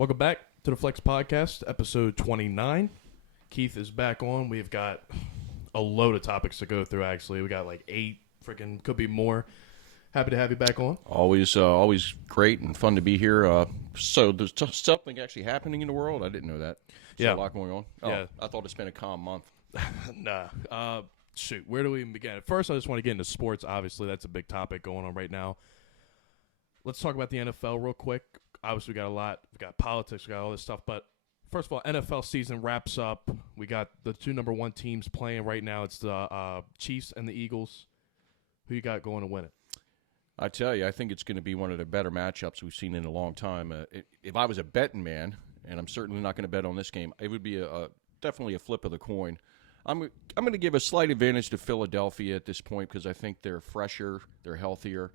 Welcome back to the Flex Podcast, episode 29. Keith is back on. We've got a load of topics to go through, actually. We got like 8, could be more. Happy to have you back on. Always great and fun to be here. So there's something actually happening in the world? I didn't know that. There's a lot going on. Yeah. I thought it's been a calm month. Nah. Shoot, where do we even begin? First, I just want to get into sports. Obviously, that's a big topic going on right now. Let's talk about the NFL real quick. Obviously, we got a lot. We got politics. We got all this stuff. But first of all, NFL season wraps up. We got the 2 number 1 teams playing right now. It's the Chiefs and the Eagles. Who you got going to win it? I tell you, I think it's going to be one of the better matchups we've seen in a long time. If I was a betting man, and I'm certainly not going to bet on this game, it would be definitely a flip of the coin. I'm going to give a slight advantage to Philadelphia at this point because I think they're fresher, they're healthier,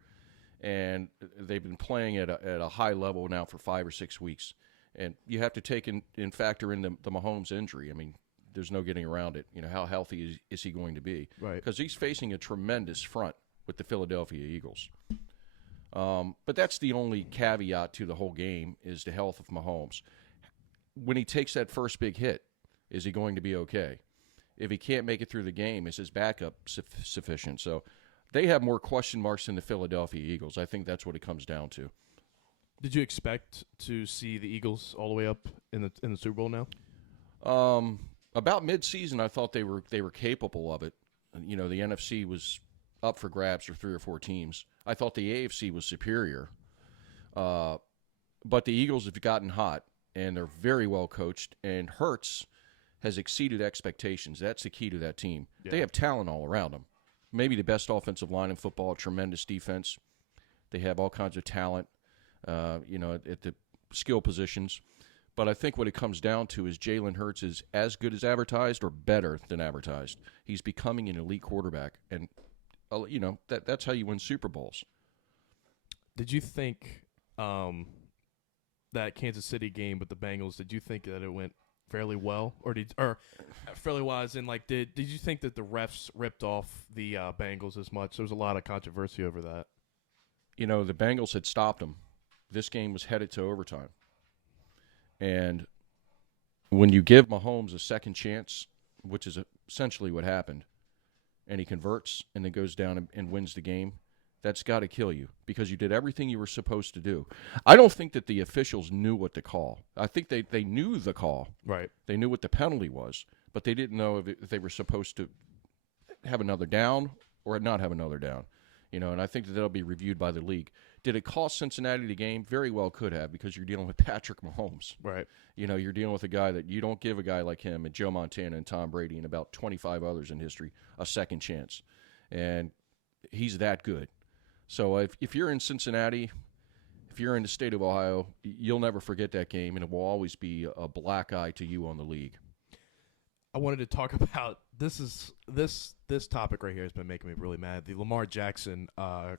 and they've been playing at a high level now for 5 or 6 weeks. And you have to take in factor in the Mahomes injury. I mean, there's no getting around it. You know, how healthy is he going to be? Right. Because he's facing a tremendous front with the Philadelphia Eagles. But that's the only caveat to the whole game is the health of Mahomes. When he takes that first big hit, is he going to be okay? If he can't make it through the game, is his backup sufficient? So they have more question marks than the Philadelphia Eagles. I think that's what it comes down to. Did you expect to see the Eagles all the way up in the Super Bowl now? About mid-season, I thought they were capable of it. You know, the NFC was up for grabs for 3 or 4 teams. I thought the AFC was superior. But the Eagles have gotten hot, and they're very well coached, and Hurts has exceeded expectations. That's the key to that team. Yeah. They have talent all around them. Maybe the best offensive line in football, tremendous defense. They have all kinds of talent, at the skill positions. But I think what it comes down to is Jalen Hurts is as good as advertised or better than advertised. He's becoming an elite quarterback, and that's how you win Super Bowls. Did you think that Kansas City game with the Bengals, did you think that it went fairly well? Or fairly well as in, like, did you think that the refs ripped off the Bengals as much? There was a lot of controversy over that. You know, the Bengals had stopped them. This game was headed to overtime. And when you give Mahomes a second chance, which is essentially what happened, and he converts and then goes down and wins the game, that's got to kill you because you did everything you were supposed to do. I don't think that the officials knew what to call. I think they knew the call. Right. They knew what the penalty was, but they didn't know if they were supposed to have another down or not have another down. You know, and I think that that'll be reviewed by the league. Did it cost Cincinnati the game? Very well could have because you're dealing with Patrick Mahomes. Right. You know, you're dealing with a guy that you don't give a guy like him and Joe Montana and Tom Brady and about 25 others in history a second chance. And he's that good. So if you're in Cincinnati, if you're in the state of Ohio, you'll never forget that game, and it will always be a black eye to you on the league. I wanted to talk about this topic right here has been making me really mad. The Lamar Jackson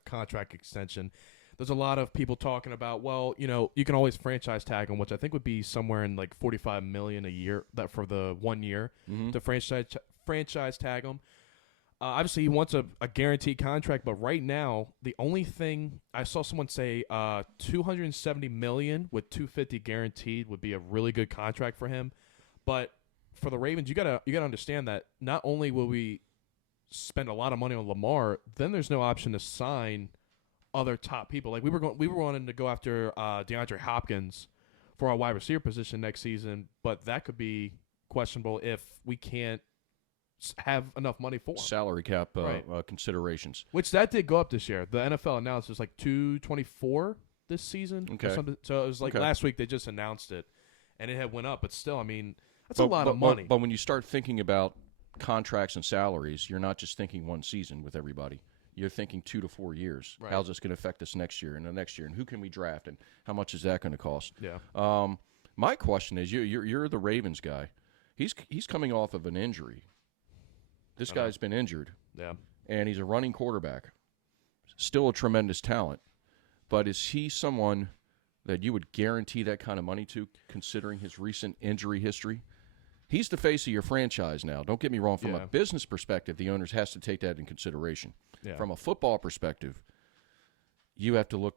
contract extension. There's a lot of people talking about, well, you know, you can always franchise tag him, which I think would be somewhere in like $45 million a year that for the 1 year to franchise tag him. Obviously, he wants a guaranteed contract, but right now, the only thing I saw someone say $270 million with $250 guaranteed would be a really good contract for him. But for the Ravens, you gotta understand that not only will we spend a lot of money on Lamar, then there's no option to sign other top people. Like we were wanting to go after DeAndre Hopkins for our wide receiver position next season, but that could be questionable if we can't have enough money for him. Salary cap considerations. Which that did go up this year. The NFL announced it was like $224 this season. Okay. Or something. So it was like last week they just announced it, and it had went up. But still, I mean, that's a lot of money. But when you start thinking about contracts and salaries, you're not just thinking one season with everybody. You're thinking 2 to 4 years. Right. How's this going to affect us next year and the next year? And who can we draft? And how much is that going to cost? Yeah. My question is, you're the Ravens guy. He's coming off of an injury. This guy's been injured. Yeah. And he's a running quarterback. Still a tremendous talent. But is he someone that you would guarantee that kind of money to, considering his recent injury history? He's the face of your franchise now. Don't get me wrong. From a business perspective, the owners has to take that in consideration. Yeah. From a football perspective, you have to look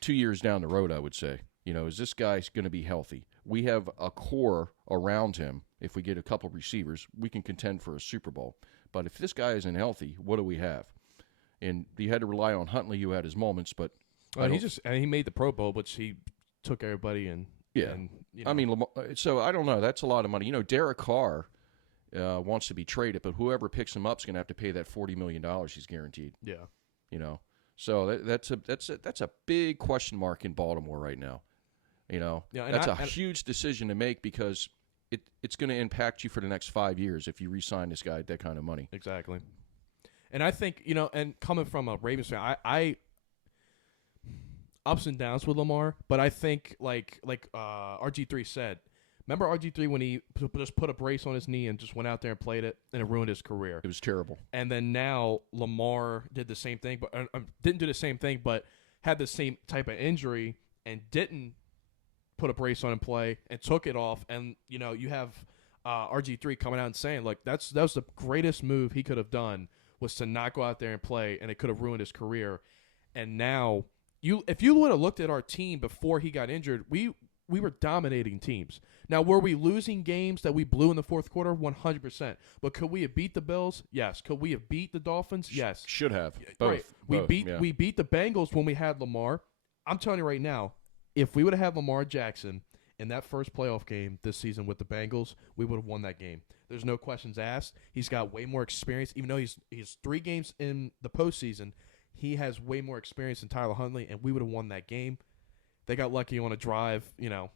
2 years down the road, I would say. Is this guy going to be healthy? We have a core around him. If we get a couple receivers, we can contend for a Super Bowl. But if this guy isn't healthy, what do we have? And you had to rely on Huntley, who had his moments, but he made the Pro Bowl, which he took everybody and yeah. And, I mean, so I don't know. That's a lot of money. Derek Carr wants to be traded, but whoever picks him up is going to have to pay that $40 million he's guaranteed. Yeah. So that's a big question mark in Baltimore right now. That's a huge decision to make because it's going to impact you for the next 5 years if you re-sign this guy at that kind of money. Exactly. And I think, and coming from a Ravens fan, I ups and downs with Lamar, but I think like RG3 said, remember RG3 when he just put a brace on his knee and just went out there and played it, and it ruined his career. It was terrible. And then now Lamar did the same thing, but didn't do the same thing, but had the same type of injury and didn't put a brace on and play and took it off. And you have RG3 coming out and saying, like, that was the greatest move he could have done, was to not go out there and play, and it could have ruined his career. And now, if you would have looked at our team before he got injured, we were dominating teams. Now, were we losing games that we blew in the fourth quarter? 100%. But could we have beat the Bills? Yes. Could we have beat the Dolphins? Yes. Should have. Both. Right. Both, we beat the Bengals when we had Lamar. I'm telling you right now, if we would have had Lamar Jackson in that first playoff game this season with the Bengals, we would have won that game. There's no questions asked. He's got way more experience. Even though he's 3 games in the postseason, he has way more experience than Tyler Huntley, and we would have won that game. They got lucky on a drive, the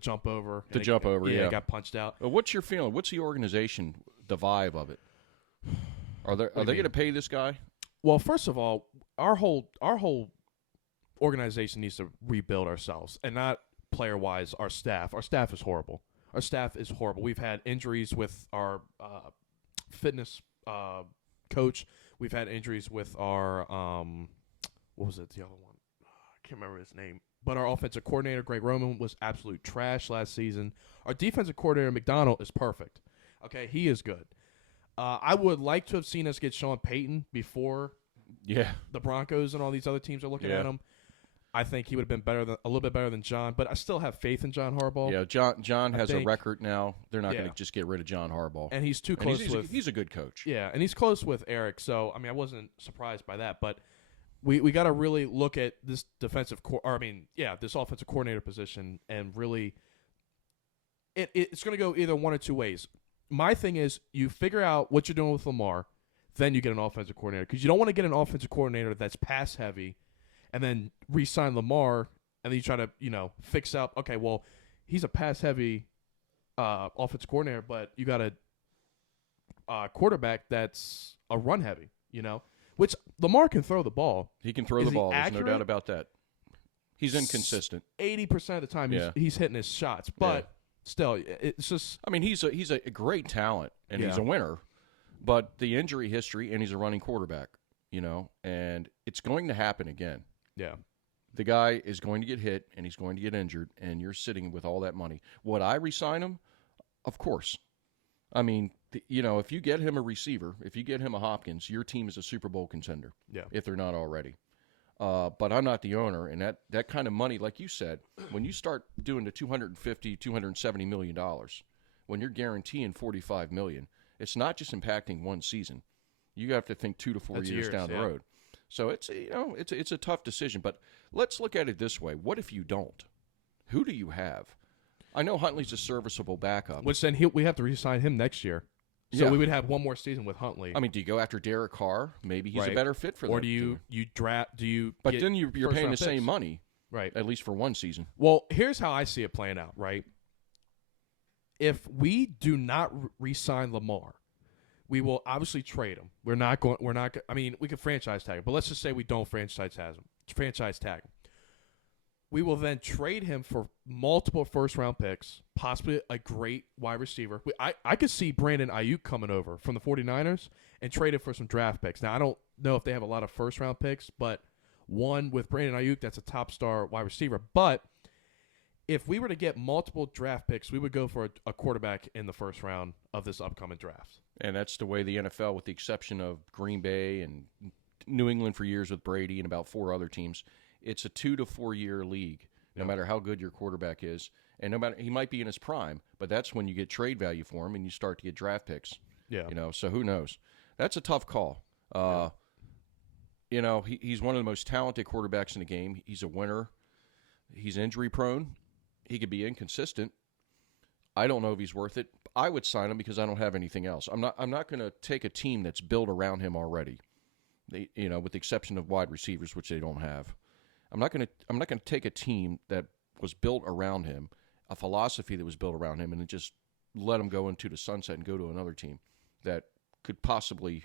jump over. Yeah. Got punched out. What's your feeling? What's the organization, the vibe of it? Are they going to pay this guy? Well, first of all, our whole organization needs to rebuild ourselves, and not player-wise, our staff. Our staff is horrible. We've had injuries with our fitness coach. We've had injuries with our what was it? The other one, I can't remember his name. But our offensive coordinator, Greg Roman, was absolute trash last season. Our defensive coordinator, McDonald, is perfect. Okay, he is good. I would like to have seen us get Sean Payton before the Broncos and all these other teams are looking at him. I think he would have been a little bit better than John, but I still have faith in John Harbaugh. Yeah, John has a record now. They're not going to just get rid of John Harbaugh. And he's too close he's a good coach. Yeah, and he's close with Eric, so, I wasn't surprised by that. But we got to really look at this this offensive coordinator position and really it's going to go either one or two ways. My thing is you figure out what you're doing with Lamar, then you get an offensive coordinator, because you don't want to get an offensive coordinator that's pass-heavy and then re-sign Lamar, and then you try to, fix up. Okay, well, he's a pass-heavy offensive coordinator, but you got a quarterback that's a run-heavy, which Lamar can throw the ball. He can throw the ball. There's no doubt about that. He's inconsistent. 80% of the time he's hitting his shots, but still, it's just. He's a great talent, and he's a winner, but the injury history, and he's a running quarterback, and it's going to happen again. Yeah. The guy is going to get hit, and he's going to get injured, and you're sitting with all that money. Would I re-sign him? Of course. If you get him a receiver, if you get him a Hopkins, your team is a Super Bowl contender. Yeah. If they're not already. But I'm not the owner, and that kind of money, like you said, when you start doing the $250, $270 million, when you're guaranteeing $45 million, it's not just impacting one season. You have to think 2 to 4 years down the road. So it's a tough decision. But let's look at it this way: what if you don't? Who do you have? I know Huntley's a serviceable backup. Which then we have to re-sign him next year. So we would have one more season with Huntley. Do you go after Derek Carr? Maybe he's a better fit for that. Or do you draft? Do you? But then you're paying the same money, right? At least for one season. Well, here's how I see it playing out. Right. If we do not re-sign Lamar, we will obviously trade him. We're not going. We could franchise tag him, but let's just say we don't franchise tag him. We will then trade him for multiple first-round picks, possibly a great wide receiver. I could see Brandon Ayuk coming over from the 49ers and trade it for some draft picks. Now, I don't know if they have a lot of first-round picks, but one with Brandon Ayuk, that's a top star wide receiver. But if we were to get multiple draft picks, we would go for a quarterback in the first round of this upcoming draft. And that's the way the NFL, with the exception of Green Bay and New England for years with Brady and about 4 other teams, it's a 2 to 4 year league, no matter how good your quarterback is. And no matter, he might be in his prime, but that's when you get trade value for him and you start to get draft picks. Yeah. So who knows? That's a tough call. He's one of the most talented quarterbacks in the game. He's a winner. He's injury prone. He could be inconsistent. I don't know if he's worth it. I would sign him because I don't have anything else. I'm not going to take a team that's built around him already. They, with the exception of wide receivers, which they don't have. I'm not going to take a team that was built around him, a philosophy that was built around him, and then just let him go into the sunset and go to another team that could possibly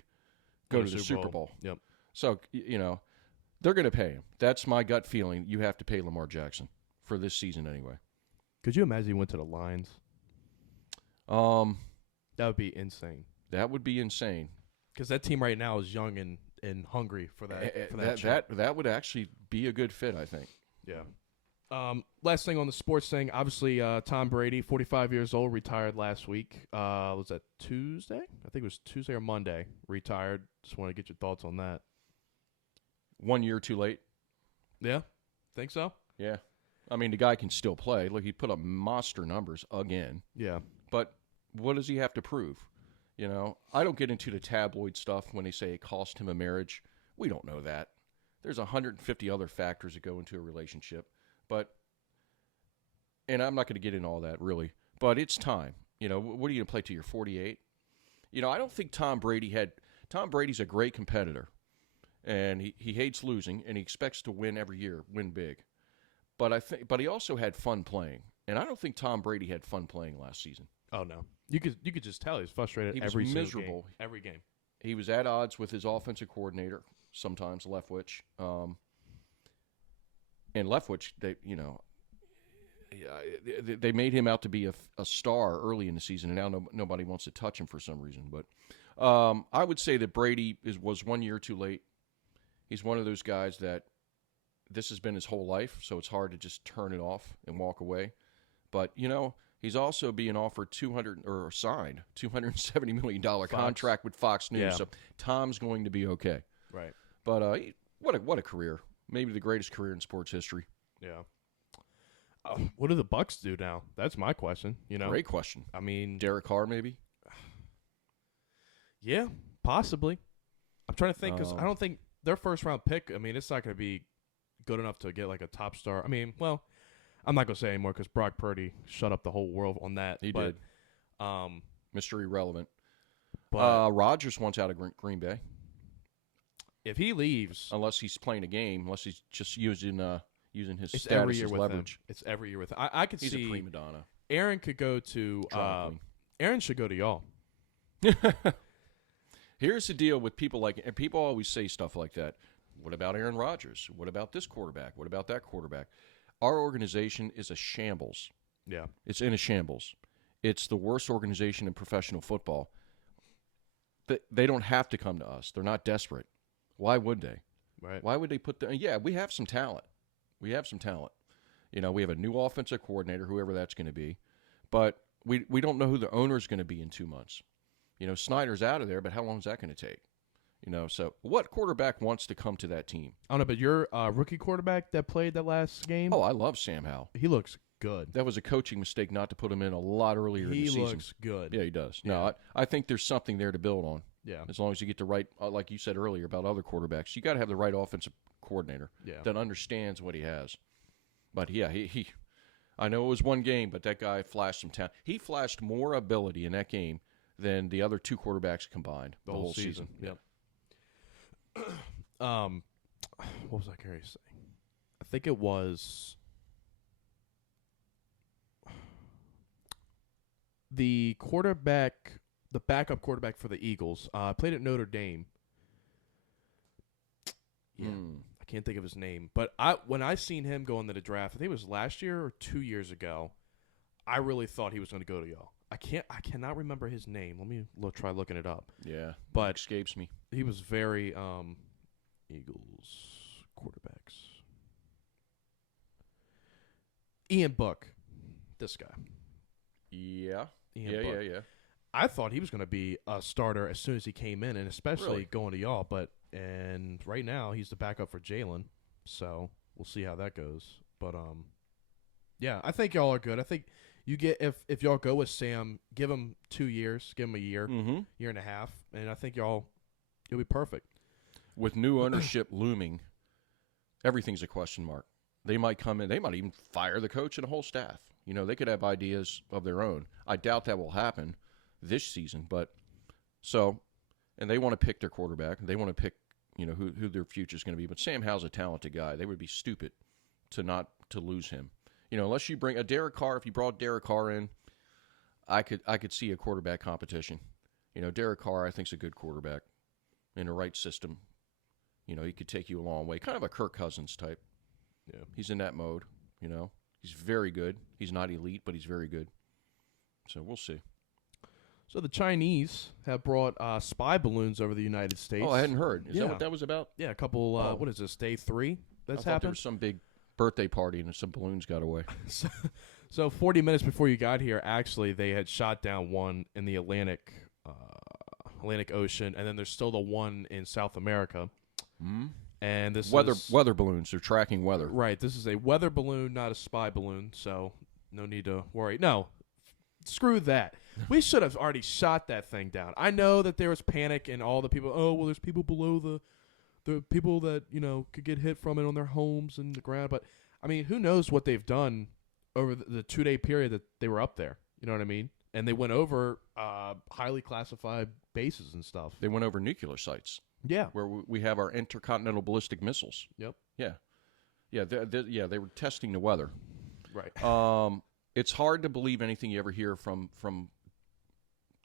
go to the Super Bowl. Yep. So, they're going to pay him. That's my gut feeling. You have to pay Lamar Jackson for this season anyway. Could you imagine he went to the Lions? That would be insane. That would be insane. Because that team right now is young and hungry for that. That would actually be a good fit, I think. Yeah. Last thing on the sports thing, obviously Tom Brady, 45 years old, retired last week. Was that Tuesday? I think it was Tuesday or Monday. Retired. Just want to get your thoughts on that. 1 year too late. Yeah, think so? Yeah. I mean, the guy can still play. Look, he put up monster numbers again. Yeah. But what does he have to prove? I don't get into the tabloid stuff when they say it cost him a marriage. We don't know that. There's 150 other factors that go into a relationship. And I'm not going to get into all that, really. But it's time. What are you going to play till you're 48? I don't think Tom Brady's a great competitor. And he hates losing, and he expects to win every year, win big. But he also had fun playing. And I don't think Tom Brady had fun playing last season. Oh, no. You could just tell he was frustrated he was every miserable. Game, every game. He was at odds with his offensive coordinator, sometimes Leftwich. And Leftwich, they made him out to be a star early in the season, and now nobody wants to touch him for some reason. But I would say that Brady was 1 year too late. He's one of those guys that this has been his whole life, so it's hard to just turn it off and walk away. But, he's also being offered signed $270 million contract with Fox News. Yeah. So Tom's going to be okay. Right. But what a career. Maybe the greatest career in sports history. Yeah. What do the Bucks do now? That's my question. Great question. I mean, Derek Carr, maybe? Yeah, possibly. I'm trying to think because I don't think their first-round pick, I mean, it's not going to be good enough to get like a top star. I mean, well, I'm not going to say anymore because Brock Purdy shut up the whole world on that. He did. Mr. Irrelevant. But Rodgers wants out of Green Bay. If he leaves, unless he's playing a game, unless he's just using his it's status every year as with leverage. Him. It's every year with him. I could he's see a prima donna. Aaron could go to Aaron should go to y'all. Here's the deal with people and people always say stuff like that. What about Aaron Rodgers? What about this quarterback? What about that quarterback? Our organization is a shambles. Yeah. It's in a shambles. It's the worst organization in professional football. They don't have to come to us. They're not desperate. Why would they? Right. Why would they put yeah, we have some talent. We have some talent. We have a new offensive coordinator, whoever that's going to be. But we don't know who the owner is going to be in 2 months. Snyder's out of there, but how long is that going to take? So what quarterback wants to come to that team? I don't know, but your rookie quarterback that played that last game? Oh, I love Sam Howell. He looks good. That was a coaching mistake not to put him in a lot earlier in the season. He looks good. Yeah, he does. Yeah. No, I think there's something there to build on. Yeah. As long as you get the right, like you said earlier about other quarterbacks, you got to have the right offensive coordinator that understands what he has. But yeah, he I know it was one game, but that guy flashed some talent. He flashed more ability in that game than the other two quarterbacks combined the whole season. Yep. What was I going to say? I think it was the backup quarterback for the Eagles. Played at Notre Dame. Yeah, I can't think of his name. But when I seen him go into the draft, I think it was last year or 2 years ago, I really thought he was going to go to y'all. I cannot remember his name. Let me try looking it up. Yeah, but it escapes me. He was very Eagles quarterbacks. Ian Book, this guy. Yeah. Ian Book. I thought he was going to be a starter as soon as he came in, and especially going to y'all. And right now he's the backup for Jalen. So we'll see how that goes. But yeah, I think y'all are good. I think you get if y'all go with Sam, give him 2 years, give him a year, Mm-hmm. year and a half, and I think you'll be perfect. With new ownership looming, everything's a question mark. They might come in. They might even fire the coach and the whole staff. You know, they could have ideas of their own. I doubt that will happen this season. But and they want to pick their quarterback. They want to pick, who their future is going to be. But Sam Howell's a talented guy. They would be stupid to lose him. Unless you bring a Derek Carr. If you brought Derek Carr in, I could see a quarterback competition. Derek Carr, I think, is a good quarterback in the right system. He could take you a long way. Kind of a Kirk Cousins type. Yeah. He's in that mode, He's very good. He's not elite, but he's very good. So we'll see. So the Chinese have brought spy balloons over the United States. Oh, I hadn't heard. Is that what that was about? Yeah, a couple, what is this, day 3 that's I thought happened? there was some big birthday party and some balloons got away. So 40 minutes before you got here, actually, they had shot down one in the Atlantic Ocean, and then there's still the one in South America. Mm-hmm. And this weather balloons. They're tracking weather. Right. This is a weather balloon, not a spy balloon, so no need to worry. No, screw that. We should have already shot that thing down. I know that there was panic and all the people, there's people below the people that, could get hit from it on their homes and the ground. But, I mean, who knows what they've done over the 2-day period that they were up there. You know what I mean? And they went over highly classified bases and stuff. They went over nuclear sites. Yeah. Where we have our intercontinental ballistic missiles. Yep. Yeah. Yeah, they were testing the weather. Right. It's hard to believe anything you ever hear from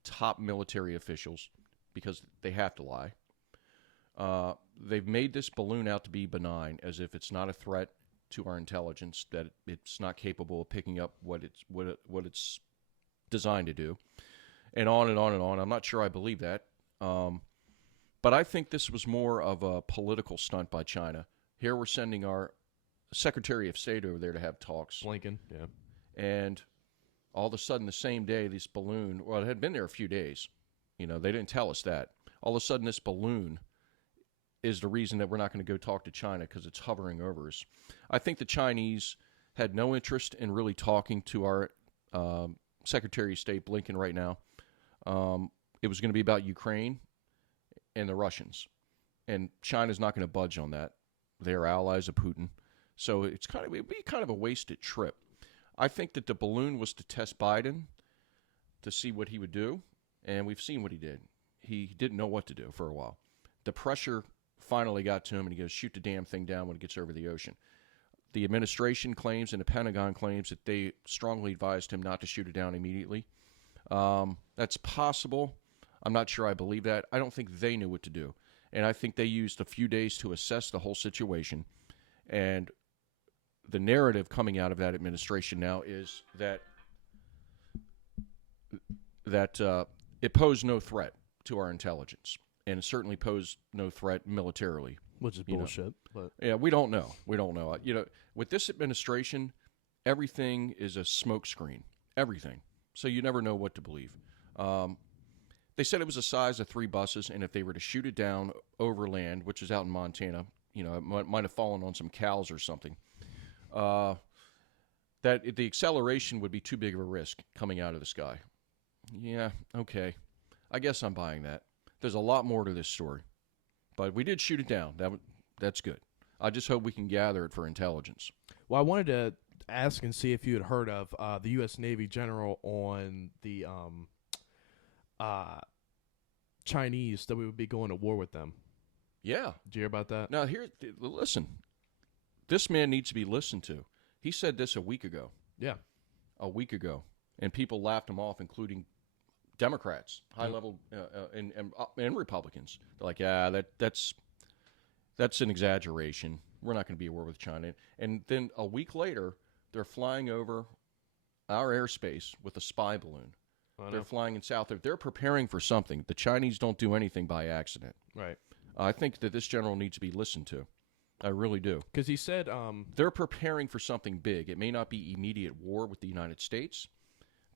top military officials because they have to lie. They've made this balloon out to be benign, as if it's not a threat to our intelligence, that it's not capable of picking up what it's designed to do, and on and on and on. I'm not sure I believe that. But I think this was more of a political stunt by China. Here we're sending our Secretary of State over there to have talks. Blinken, yeah. And all of a sudden, the same day, this balloon, well, it had been there a few days. They didn't tell us that. All of a sudden, this balloon is the reason that we're not going to go talk to China because it's hovering over us. I think the Chinese had no interest in really talking to our Secretary of State, Blinken, right now. It was going to be about Ukraine and the Russians. And China's not going to budge on that. They are allies of Putin. So it'd be kind of a wasted trip. I think that the balloon was to test Biden to see what he would do, and we've seen what he did. He didn't know what to do for a while. The pressure finally got to him, and he goes, shoot the damn thing down when it gets over the ocean. The administration claims and the Pentagon claims that they strongly advised him not to shoot it down immediately. That's possible. I'm not sure I believe that. I don't think they knew what to do. And I think they used a few days to assess the whole situation. And the narrative coming out of that administration now is that it posed no threat to our intelligence. And it certainly posed no threat militarily. Which is bullshit. But yeah, we don't know. With this administration, everything is a smokescreen. Everything. So you never know what to believe. They said it was the size of 3 buses, and if they were to shoot it down over land, which is out in Montana, it might have fallen on some cows or something, that the acceleration would be too big of a risk coming out of the sky. Yeah, okay. I guess I'm buying that. There's a lot more to this story. But we did shoot it down. That's good. I just hope we can gather it for intelligence. Well, I wanted to ask and see if you had heard of the U.S. Navy general on the Chinese, that we would be going to war with them. Yeah. Did you hear about that? Now, listen. This man needs to be listened to. He said this a week ago. Yeah. A week ago. And people laughed him off, including Democrats, high-level, and Republicans. They're like, yeah, that's an exaggeration. We're not going to be at war with China. And then a week later, they're flying over our airspace with a spy balloon. They're flying in south. They're preparing for something. The Chinese don't do anything by accident. Right. I think that this general needs to be listened to. I really do. Because he said they're preparing for something big. It may not be immediate war with the United States,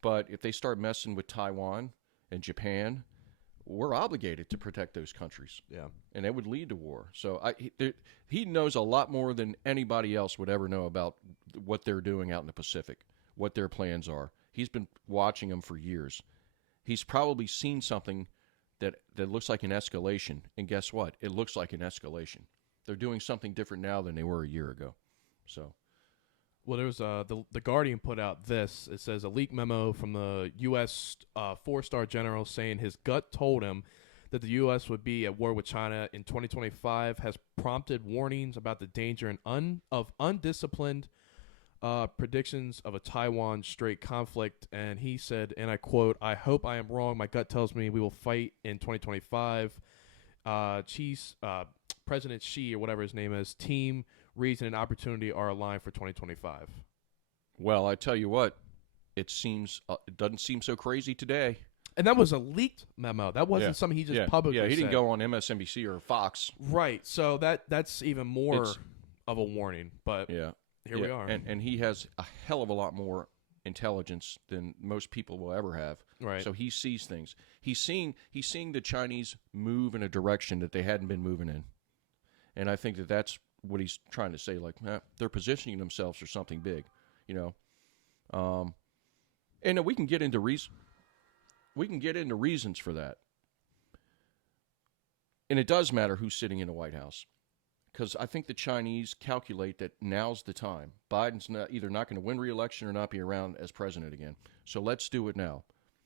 but if they start messing with Taiwan and Japan we're obligated to protect those countries. Yeah. And it would lead to war. So he knows a lot more than anybody else would ever know about what they're doing out in the Pacific, what their plans are. He's been watching them for years. He's probably seen something that looks like an escalation, and guess what? It looks like an escalation. They're doing something different now than they were a year ago. So, well, there's the Guardian put out this. It says a leaked memo from the U.S. 4-star general saying his gut told him that the U.S. would be at war with China in 2025 has prompted warnings about the danger of undisciplined predictions of a Taiwan Strait conflict. And he said, and I quote, "I hope I am wrong. My gut tells me we will fight in 2025. President Xi, or whatever his name is, team, reason, and opportunity are aligned for 2025. Well, I tell you what, it doesn't seem so crazy today. And that was a leaked memo. That wasn't something he just publicly said. Yeah, he didn't go on MSNBC or Fox. Right. So that's even more of a warning. But here we are. And he has a hell of a lot more intelligence than most people will ever have. Right. So he sees things. He's seeing the Chinese move in a direction that they hadn't been moving in. And I think that's what he's trying to say. Like, they're positioning themselves for something big, And we can get into reasons for that. And it does matter who's sitting in the White House, because I think the Chinese calculate that now's the time. Biden's either not going to win re-election or not be around as president again. So let's do it now.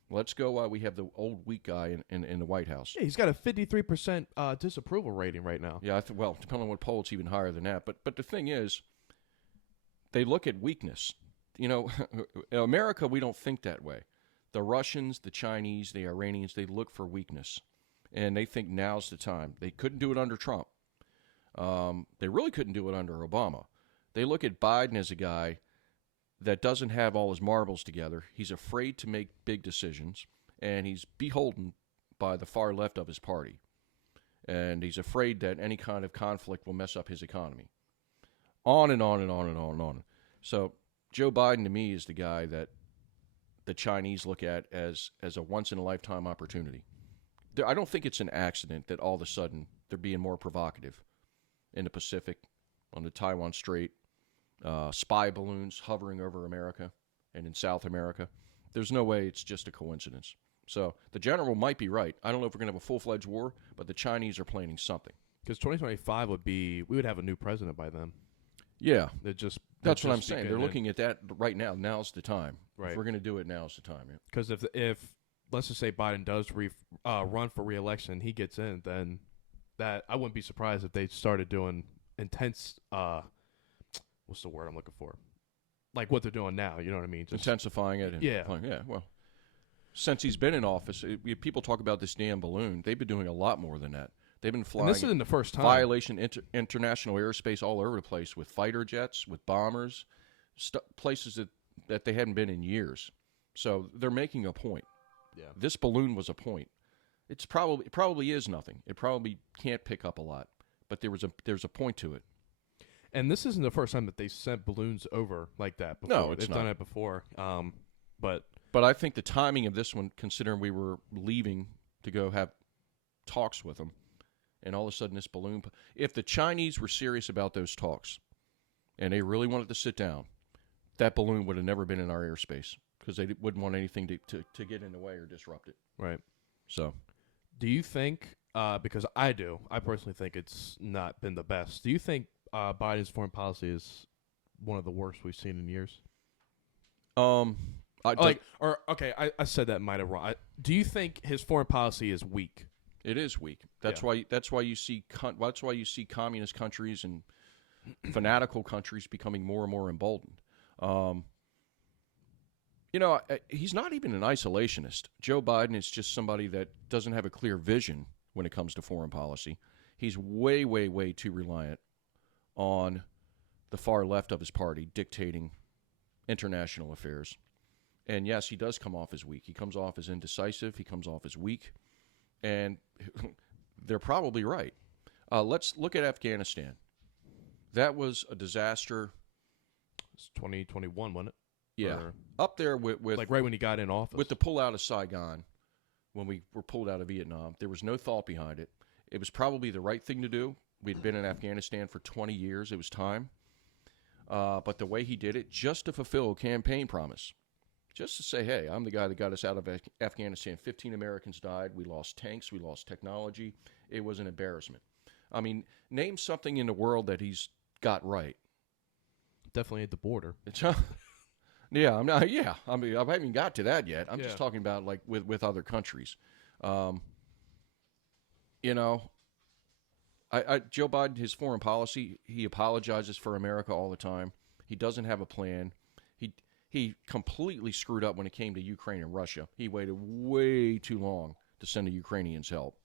Let's go while we have the old weak guy in the White House. Yeah, he's got a 53% disapproval rating right now. Yeah, well, depending on what poll, it's even higher than that. But the thing is, they look at weakness. In America, we don't think that way. The Russians, the Chinese, the Iranians, they look for weakness. And they think now's the time. They couldn't do it under Trump. They really couldn't do it under Obama. They look at Biden as a guy that doesn't have all his marbles together. He's afraid to make big decisions, and he's beholden by the far left of his party. And he's afraid that any kind of conflict will mess up his economy. On and on and on and on and on. So Joe Biden, to me, is the guy that the Chinese look at as a once-in-a-lifetime opportunity. I don't think it's an accident that all of a sudden they're being more provocative in the Pacific, on the Taiwan Strait, spy balloons hovering over America and in South America. There's no way it's just a coincidence. So the general might be right. I don't know if we're going to have a full-fledged war, but the Chinese are planning something. Because 2025 we would have a new president by then. Yeah. That's what I'm saying. They're looking at that right now. Now's the time. Right. If we're going to do it, now's the time. Because if let's just say Biden does run for re-election, he gets in, then that I wouldn't be surprised if they started doing intense what's the word I'm looking for? Like what they're doing now, you know what I mean? Just intensifying it. Yeah. Well, since he's been in office, people talk about this damn balloon. They've been doing a lot more than that. They've been flying. And this isn't the first time. Violation international airspace all over the place with fighter jets, with bombers, places that they hadn't been in years. So they're making a point. Yeah. This balloon was a point. It probably is nothing. It probably can't pick up a lot, but there's a point to it. And this isn't the first time that they sent balloons over like that before. No, it's They've done it before. But I think the timing of this one, considering we were leaving to go have talks with them, and all of a sudden this balloon, if the Chinese were serious about those talks and they really wanted to sit down, that balloon would have never been in our airspace because they wouldn't want anything to get in the way or disrupt it. Right. So, do you think, because I personally think it's not been the best, do you think Biden's foreign policy is one of the worst we've seen in years? I said that might have wrong. Do you think his foreign policy is weak? It is weak. That's why you see communist countries and fanatical countries becoming more and more emboldened. He's not even an isolationist. Joe Biden is just somebody that doesn't have a clear vision when it comes to foreign policy. He's way, way, way too reliant on the far left of his party dictating international affairs. And yes, he does come off as weak. He comes off as indecisive. He comes off as weak. And they're probably right. Let's look at Afghanistan. That was a disaster. It's 2021, wasn't it? Yeah. Up there with like right when he got in office. With the pullout of Saigon, when we were pulled out of Vietnam. There was no thought behind it. It was probably the right thing to do. We'd been in Afghanistan for 20 years. It was time. But the way he did it, just to fulfill a campaign promise, just to say, hey, I'm the guy that got us out of Afghanistan. 15 Americans died. We lost tanks. We lost technology. It was an embarrassment. I mean, name something in the world that he's got right. Definitely at the border. Yeah, I'm not. Yeah, I mean, I haven't even got to that yet. I'm just talking about like with other countries. You know, Joe Biden, his foreign policy, he apologizes for America all the time. He doesn't have a plan. He completely screwed up when it came to Ukraine and Russia. He waited way too long to send the Ukrainians help.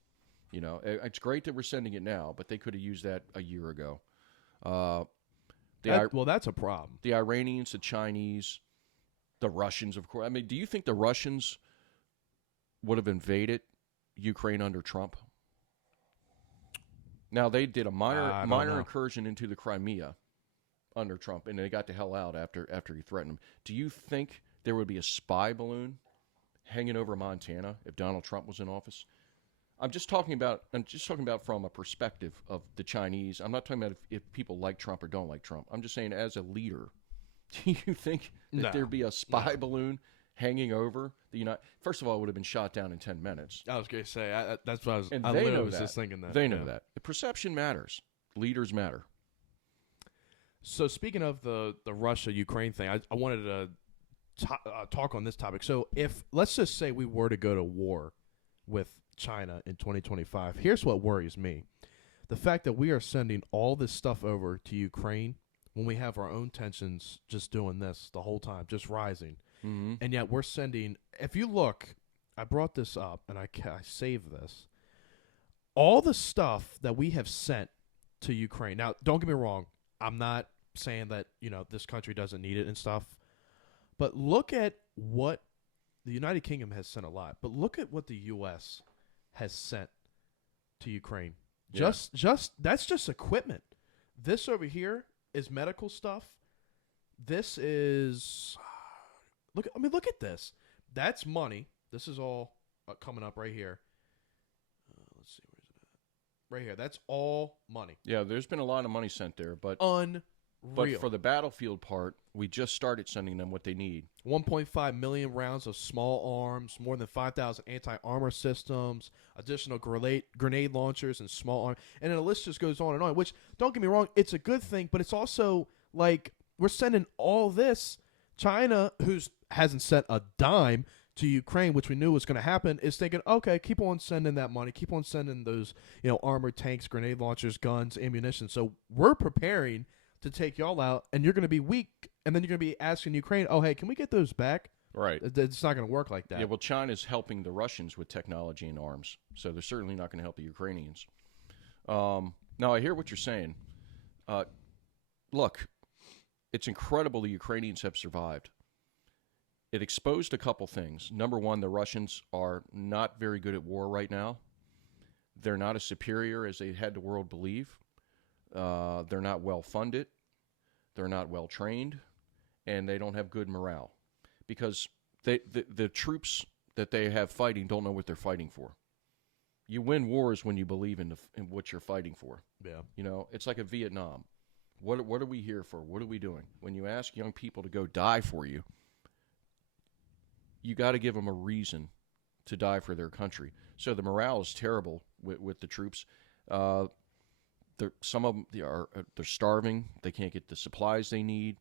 You know, it's great that we're sending it now, but they could have used that a year ago. Well, that's a problem. The Iranians, the Chinese, the Russians, of course. I mean, do you think the Russians would have invaded Ukraine under Trump? Now, they did a minor incursion into the Crimea under Trump, and they got the hell out after he threatened them. Do you think there would be a spy balloon hanging over Montana if Donald Trump was in office? I'm just talking about from a perspective of the Chinese. I'm not talking about if people like Trump or don't like Trump. I'm just saying as a leader, do you think that there'd be a spy balloon hanging over the United? First of all, it would have been shot down in 10 minutes. I was going to say that's what I was. And I they know was that. just thinking that they know that the perception matters. Leaders matter. So speaking of the Russia-Ukraine thing, I wanted to talk on this topic. So if let's just say we were to go to war with China in 2025, here's what worries me. The fact that we are sending all this stuff over to Ukraine when we have our own tensions just doing this the whole time, just rising. Mm-hmm. And yet we're sending, if you look, I brought this up and I saved this. All the stuff that we have sent to Ukraine. Now, don't get me wrong. I'm not saying that, this country doesn't need it and stuff. But look at what the United Kingdom has sent a lot. But look at what the U.S. has sent to Ukraine. Yeah. That's just equipment. This over here is medical stuff. This is look at this. That's money. This is all coming up right here. Let's see, where's it at? Right here. That's all money. Yeah, there's been a lot of money sent there, but unreal. But for the battlefield part, we just started sending them what they need. 1.5 million rounds of small arms, more than 5,000 anti-armor systems, additional grenade launchers, and small arms. And then the list just goes on and on, which, don't get me wrong, it's a good thing, but it's also like we're sending all this. China, who hasn't sent a dime to Ukraine, which we knew was going to happen, is thinking, okay, keep on sending that money, keep on sending those armored tanks, grenade launchers, guns, ammunition. So we're preparing to take y'all out, and you're going to be weak, and then you're going to be asking Ukraine, oh, hey, can we get those back? Right. It's not going to work like that. Yeah, well, China's helping the Russians with technology and arms, so they're certainly not going to help the Ukrainians. Now, I hear what you're saying. Look, it's incredible the Ukrainians have survived. It exposed a couple things. Number one, the Russians are not very good at war right now. They're not as superior as they had the world believe. They're not well funded, they're not well trained, and they don't have good morale because the troops that they have fighting don't know what they're fighting for. You win wars when you believe in what you're fighting for. Yeah, it's like a Vietnam. What are we here for? What are we doing? When you ask young people to go die for you, you got to give them a reason to die for their country. So the morale is terrible with the troops. Some of them they're starving. They can't get the supplies they need.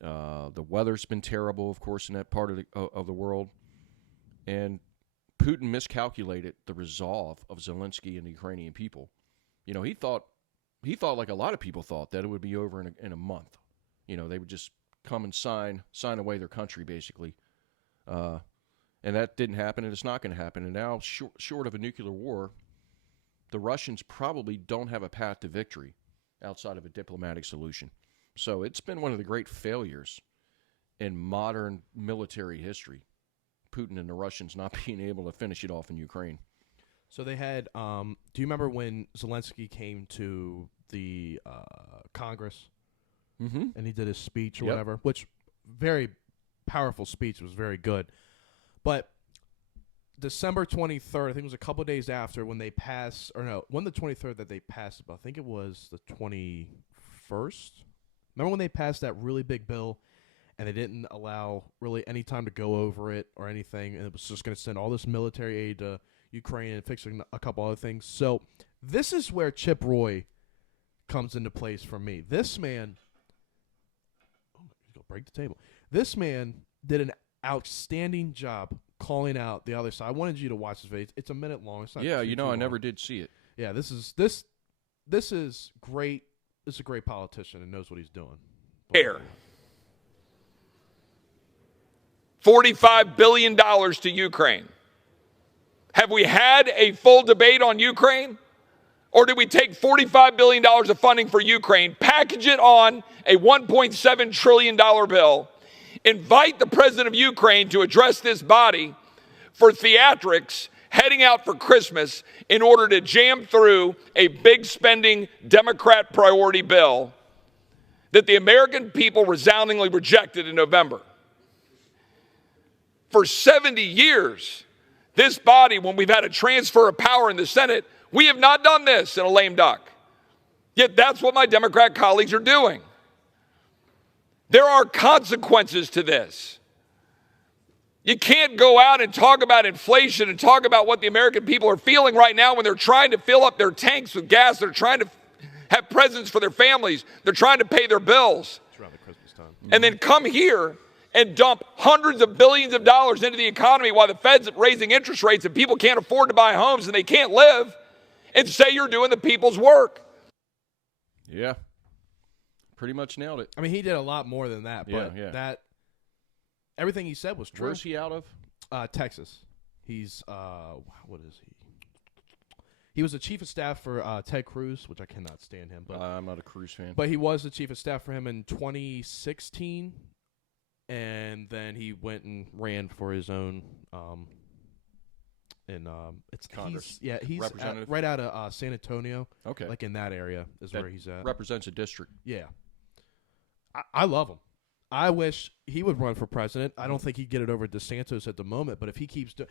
The weather's been terrible, of course, in that part of the world. And Putin miscalculated the resolve of Zelensky and the Ukrainian people. He thought like a lot of people thought that it would be over in a month. They would just come and sign away their country, basically. And that didn't happen, and it's not going to happen. And now, short of a nuclear war, the Russians probably don't have a path to victory outside of a diplomatic solution. So it's been one of the great failures in modern military history, Putin and the Russians not being able to finish it off in Ukraine. So they had, do you remember when Zelensky came to the Congress and he did his speech or whatever, which very powerful speech, was very good. But December 23rd, I think it was a couple of days after when they passed, or no, when the 23rd that they passed it, but I think it was the 21st. Remember when they passed that really big bill and they didn't allow really any time to go over it or anything, and it was just going to send all this military aid to Ukraine and fixing a couple other things. So this is where Chip Roy comes into place for me. This man, he's going to break the table. This man did an outstanding job calling out the other side. I wanted you to watch this video. It's a minute long. It's not Yeah, too I long. never did see it. Yeah, this is great. This is a great politician and knows what he's doing. Here. $45 billion to Ukraine. Have we had a full debate on Ukraine? Or did we take $45 billion of funding for Ukraine, package it on a $1.7 trillion bill, invite the president of Ukraine to address this body for theatrics heading out for Christmas in order to jam through a big spending Democrat priority bill that the American people resoundingly rejected in November? For 70 years, this body, when we've had a transfer of power in the Senate, we have not done this in a lame duck. Yet that's what my Democrat colleagues are doing. There are consequences to this. You can't go out and talk about inflation and talk about what the American people are feeling right now when they're trying to fill up their tanks with gas. They're trying to have presents for their families. They're trying to pay their bills. It's around the Christmas time. And then come here and dump hundreds of billions of dollars into the economy while the Fed's raising interest rates and people can't afford to buy homes and they can't live, and say you're doing the people's work. Yeah. Pretty much nailed it. I mean, he did a lot more than that, but Yeah. that everything he said was true. Where's he out of? Texas. He's what is he? He was the chief of staff for Ted Cruz, which I cannot stand him, but I'm not a Cruz fan. but he was the chief of staff for him in 2016, and then he went and ran for his own. It's Congress. He's Representative. right out of San Antonio. Okay. Like in that area is That where he's at. represents a district. Yeah, I love him. I wish he would run for president. I don't think he'd get it over DeSantis at the moment, but if he keeps doing,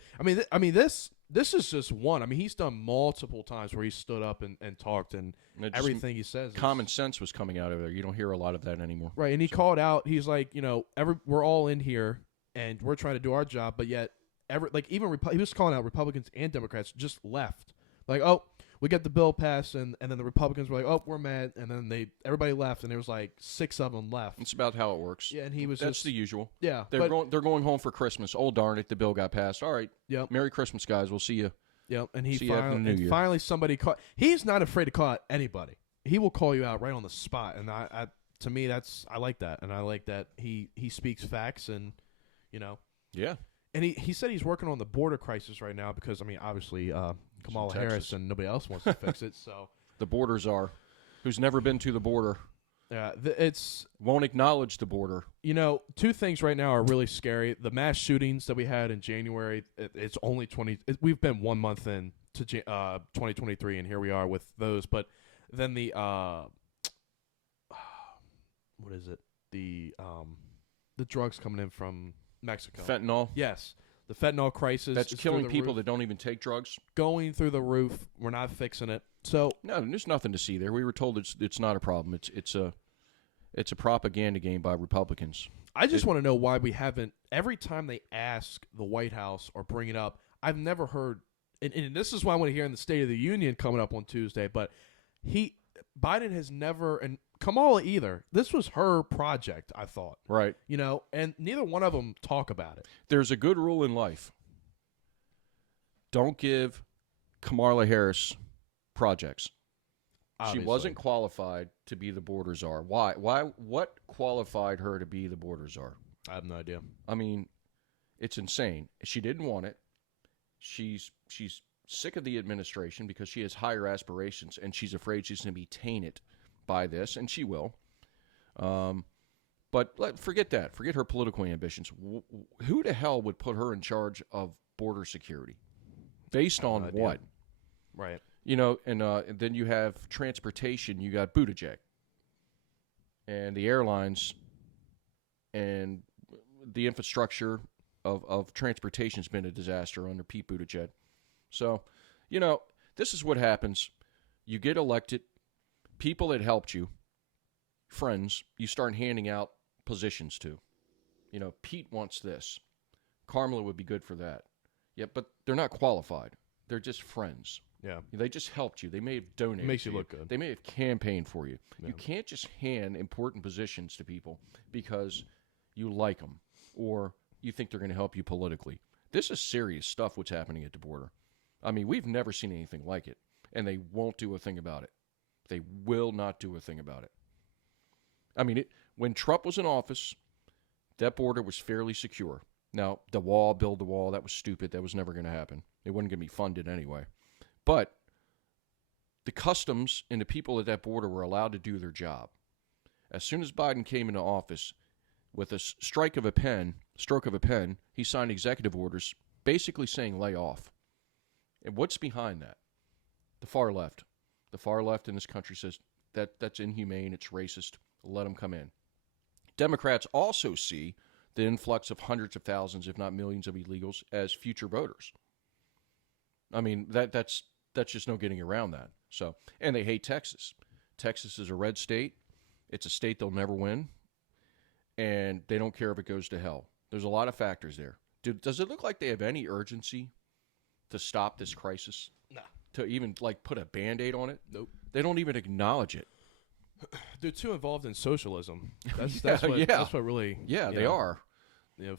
this is just one. I mean, he's done multiple times where he stood up and talked, and It just- everything he says. Common sense was coming out of there. You don't hear a lot of that anymore. Right, and he called out. He's like, we're all in here, and we're trying to do our job, but yet, he was calling out Republicans and Democrats just left. Like, oh, we got the bill passed, and then the Republicans were like, oh, we're mad, and then everybody left, and there was like 6 of them left. It's about how it works. Yeah, and he was That's just the usual. yeah. They're going home for Christmas. Oh, darn it, the bill got passed. All right. Yep. Merry Christmas, guys. We'll see you. Yep, and he See you after the New Year. finally somebody caught. He's not afraid to call out anybody. He will call you out right on the spot, and I to me I like that, and I like that he speaks facts, and Yeah. and he said he's working on the border crisis right now because obviously Kamala Texas. Harris and nobody else wants to fix it, so The borders are. Who's never been to the border yeah, it's won't acknowledge the border. two things right now are really scary. The mass shootings that we had in January, it's only we've been 1 month in to 2023, and here we are with those. But then the what is it? The drugs coming in from Mexico. Fentanyl. Yes, the fentanyl crisis. That's is killing through the people roof. that don't even take drugs. Going through the roof. We're not fixing it. So No, there's nothing to see there. We were told it's not a problem. It's a propaganda game by Republicans. I just want to know why we haven't. Every time they ask the White House or bring it up, I've never heard. And this is why I want to hear in the State of the Union coming up on Tuesday. But Biden has never, and Kamala either. This was her project, I thought. Right. And neither one of them talk about it. There's a good rule in life. Don't give Kamala Harris projects. Obviously. She wasn't qualified to be the border czar. Why? What qualified her to be the border czar? I have no idea. I mean, it's insane. She didn't want it. She's sick of the administration because she has higher aspirations, and she's afraid she's going to be tainted by this, and she will. But forget that. Forget her political ambitions. Who the hell would put her in charge of border security? Based on what? Right. And then you have transportation. You got Buttigieg. And the airlines and the infrastructure, of transportation has been a disaster under Pete Buttigieg. So, this is what happens. You get elected, people that helped you, friends, you start handing out positions to. Pete wants this. Carmela would be good for that. Yeah, but they're not qualified. They're just friends. Yeah. They just helped you. They may have donated. It makes to you look good. They may have campaigned for you. Yeah. You can't just hand important positions to people because you like them or you think they're going to help you politically. This is serious stuff what's happening at the border. I mean, we've never seen anything like it, and they won't do a thing about it. They will not do a thing about it. I mean, when Trump was in office, that border was fairly secure. Now, build the wall, that was stupid. That was never going to happen. It wasn't going to be funded anyway. But the customs and the people at that border were allowed to do their job. As soon as Biden came into office, with a stroke of a pen, he signed executive orders basically saying lay off. And what's behind that? The far left. The far left in this country says that's inhumane, it's racist, let them come in. Democrats also see the influx of hundreds of thousands, if not millions of illegals as future voters. I mean, that's just no getting around that. So, and they hate Texas. Texas is a red state. It's a state they'll never win. And they don't care if it goes to hell. There's a lot of factors there. Does it look like they have any urgency to stop this crisis? No. To even, put a Band-Aid on it? Nope. They don't even acknowledge it. They're too involved in socialism. That's what really. Yeah, they are.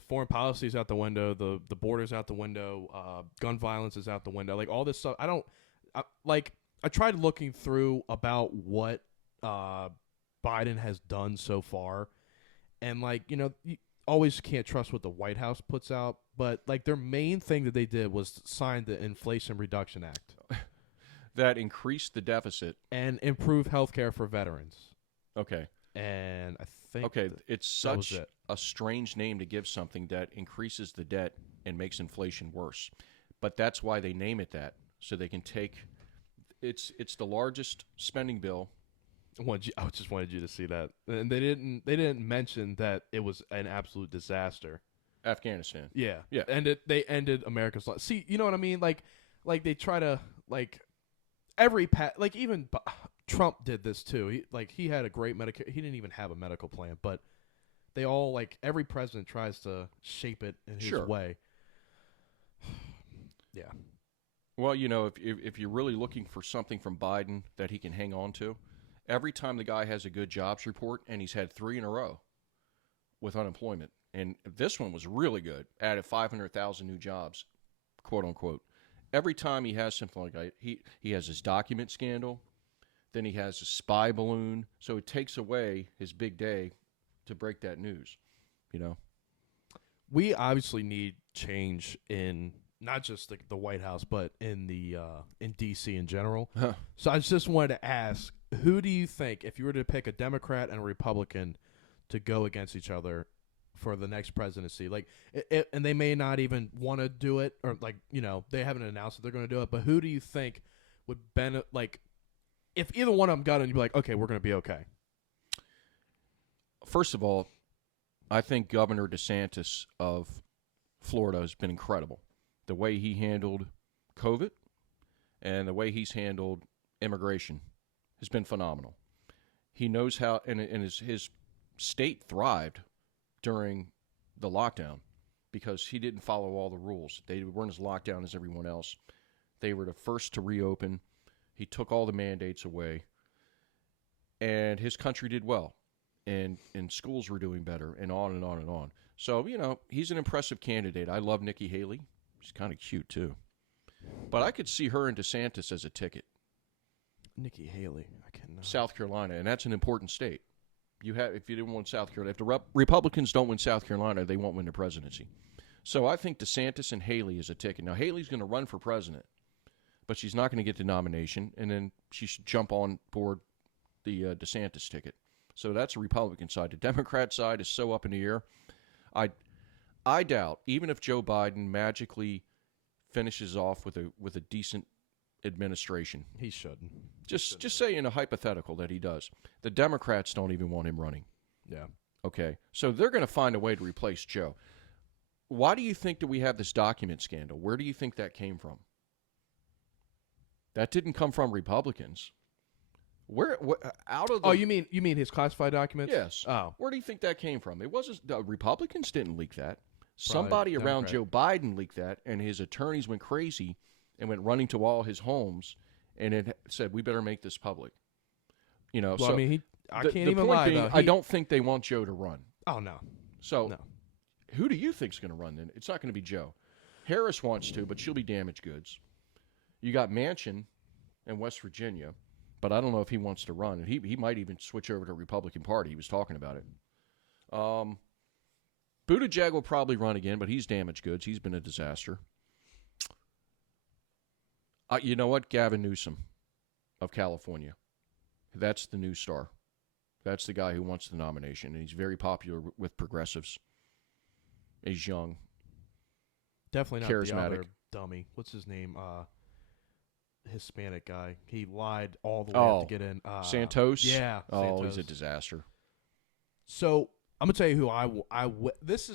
Foreign policy is out the window. The border's out the window. Gun violence is out the window. Like all this stuff. I tried looking through about what Biden has done so far, and you always can't trust what the White House puts out. But their main thing that they did was sign the Inflation Reduction Act. That increased the deficit. And improve health care for veterans. Okay. And I think it's such a strange name to give something that increases the debt and makes inflation worse. But that's why they name it that, so they can take it's the largest spending bill. I just wanted you to see that. And they didn't mention that it was an absolute disaster. Afghanistan. Yeah. Yeah. And they ended America's life. See, you know what I mean? Like they try to every even Trump did this too. He had a great Medicare. He didn't even have a medical plan, but they all every president tries to shape it in his way. Yeah. Well, if you're really looking for something from Biden that he can hang on to, every time the guy has a good jobs report, and he's had 3 in a row with unemployment, and this one was really good, added 500,000 new jobs, quote unquote. Every time he has something like that, he has his document scandal, then he has a spy balloon, so it takes away his big day to break that news, We obviously need change in not just the White House, but in D.C. in general. Huh. So I just wanted to ask, who do you think, if you were to pick a Democrat and a Republican to go against each other for the next presidency, and they may not even want to do it, or they haven't announced that they're going to do it, but who do you think would benefit? If either one of them got it, you'd be like, okay, we're going to be okay. First of all, I think Governor DeSantis of Florida has been incredible. The way he handled COVID and the way he's handled immigration has been phenomenal. He knows how, and his state thrived during the lockdown because he didn't follow all the rules. They weren't as locked down as everyone else. They were the first to reopen. He took all the mandates away, and his country did well, and schools were doing better, and on and on and on. So, he's an impressive candidate. I love Nikki Haley. She's kind of cute, too. But I could see her and DeSantis as a ticket. Nikki Haley. I cannot. South Carolina, and that's an important state. If you didn't win South Carolina, if the Republicans don't win South Carolina, they won't win the presidency. So I think DeSantis and Haley is a ticket. Now, Haley's going to run for president, but she's not going to get the nomination, and then she should jump on board the DeSantis ticket. So that's a Republican side. The Democrat side is so up in the air. I doubt, even if Joe Biden magically finishes off with a decent administration. He shouldn't. Just say in a hypothetical that he does. The Democrats don't even want him running. Yeah. Okay. So they're going to find a way to replace Joe. why do you think that we have this document scandal? Where do you think that came from? That didn't come from Republicans. Where out of the? Oh, you mean his classified documents? Yes. Oh, Where do you think that came from? It wasn't the Republicans didn't leak that. Somebody around Democrat. Joe Biden leaked that, and his attorneys went crazy and went running to all his homes, and it said we better make this public. You know. well, so I mean, I the can't point even lie. being, Though. I don't think they want Joe to run. Oh no. So, No. who do you think's going to run then? It's not going to be Joe. Harris wants to, but she'll be damaged goods. You got Manchin in West Virginia, but I don't know if he wants to run. And he might even switch over to the Republican Party. He was talking about it. Buttigieg will probably run again, but he's damaged goods. He's been a disaster. You know what? Gavin Newsom of California. That's the new star. That's the guy who wants the nomination, and he's very popular with progressives. He's young. Definitely not Charismatic. the other dummy. What's his name? Hispanic guy. He lied all the way up to get in. Santos? Yeah. Oh, Santos. he's a disaster. So I'm gonna tell you who this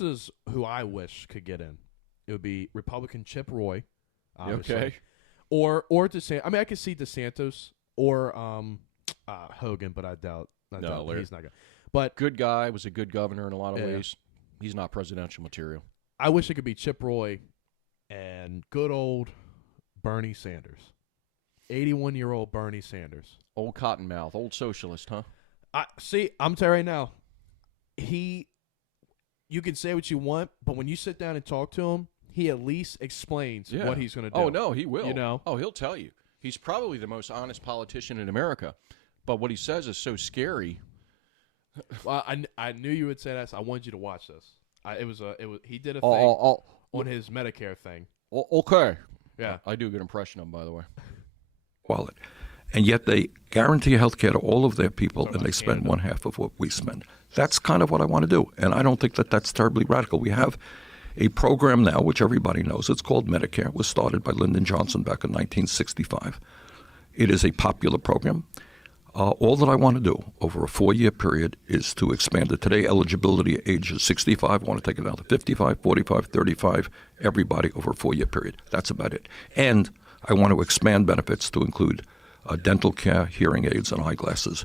is who I wish could get in. It would be Republican Chip Roy. Obviously. Okay. Or DeSantis. I mean, I could see DeSantis or Hogan, but I doubt he's not good. But Good guy, was a good governor in a lot of ways. He's not presidential material. I wish it could be Chip Roy and good old Bernie Sanders. 81-year-old Bernie Sanders. Old cottonmouth, old socialist, huh? I'm telling you right now, you can say what you want, but when you sit down and talk to him, he at least explains what he's going to do. Oh, no, he will. You know? Oh, he'll tell you. He's probably the most honest politician in America. But what he says is so scary. Well, I knew you would say that, so I wanted you to watch this. He did a thing on his Medicare thing. Okay. Yeah. I do a good impression of him, by the way. Wallet. And yet they guarantee health care to all of their people, and they spend one half of what we spend. That's kind of what I want to do, and I don't think that that's terribly radical. We have a program now, which everybody knows. It's called Medicare. It was started by Lyndon Johnson back in 1965. It is a popular program. All that I want to do over a 4-year period is to expand it. Today, eligibility age is 65. I want to take it down to 55, 45, 35, everybody over a 4-year period. That's about it. And I want to expand benefits to include dental care, hearing aids, and eyeglasses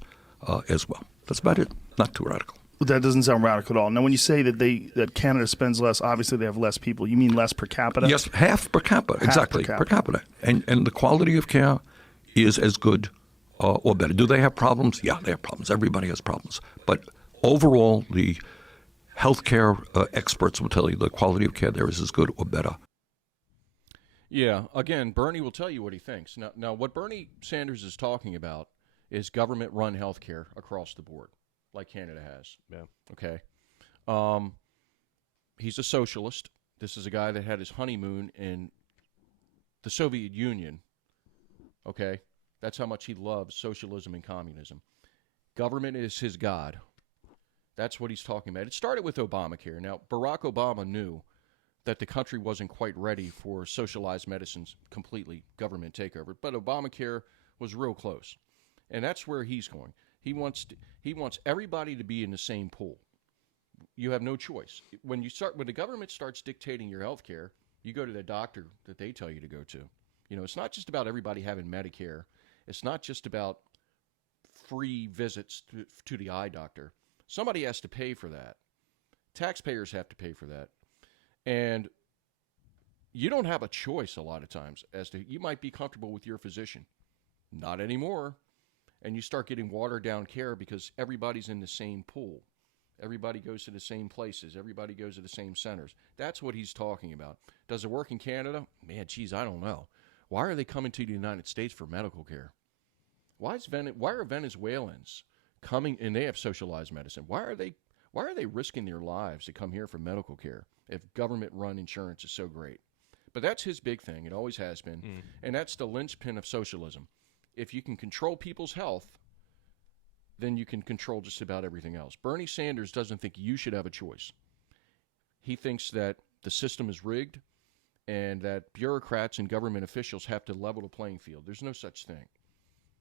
as well. That's about it. Not too radical. That doesn't sound radical at all. Now, when you say that Canada spends less, obviously they have less people. You mean less per capita? Yes, half per capita. Exactly, per capita. And the quality of care is as good or better. Do they have problems? Yeah, they have problems. Everybody has problems. But overall, the healthcare experts will tell you the quality of care there is as good or better. Yeah, again, Bernie will tell you what he thinks. Now, what Bernie Sanders is talking about is government-run health care across the board, like Canada has. Yeah. Okay. He's a socialist. This is a guy that had his honeymoon in the Soviet Union. Okay? That's how much he loves socialism and communism. Government is his God. That's what he's talking about. It started with Obamacare. Now, Barack Obama knew that the country wasn't quite ready for socialized medicine's completely government takeover, but Obamacare was real close. And that's where he's going. He wants everybody to be in the same pool. You have no choice. When the government starts dictating your health care, you go to the doctor that they tell you to go to. You know, it's not just about everybody having Medicare. It's not just about free visits to the eye doctor. Somebody has to pay for that. Taxpayers have to pay for that. And you don't have a choice a lot of times as to, you might be comfortable with your physician. Not anymore. And you start getting watered down care because everybody's in the same pool. Everybody goes to the same places. Everybody goes to the same centers. That's what he's talking about. Does it work in Canada? Man, geez, I don't know. Why are they coming to the United States for medical care? Why are Venezuelans coming, and they have socialized medicine? Why are they risking their lives to come here for medical care if government-run insurance is so great? But that's his big thing. It always has been. And that's the linchpin of socialism. If you can control people's health, then you can control just about everything else. Bernie Sanders doesn't think you should have a choice. He thinks that the system is rigged and that bureaucrats and government officials have to level the playing field. There's no such thing.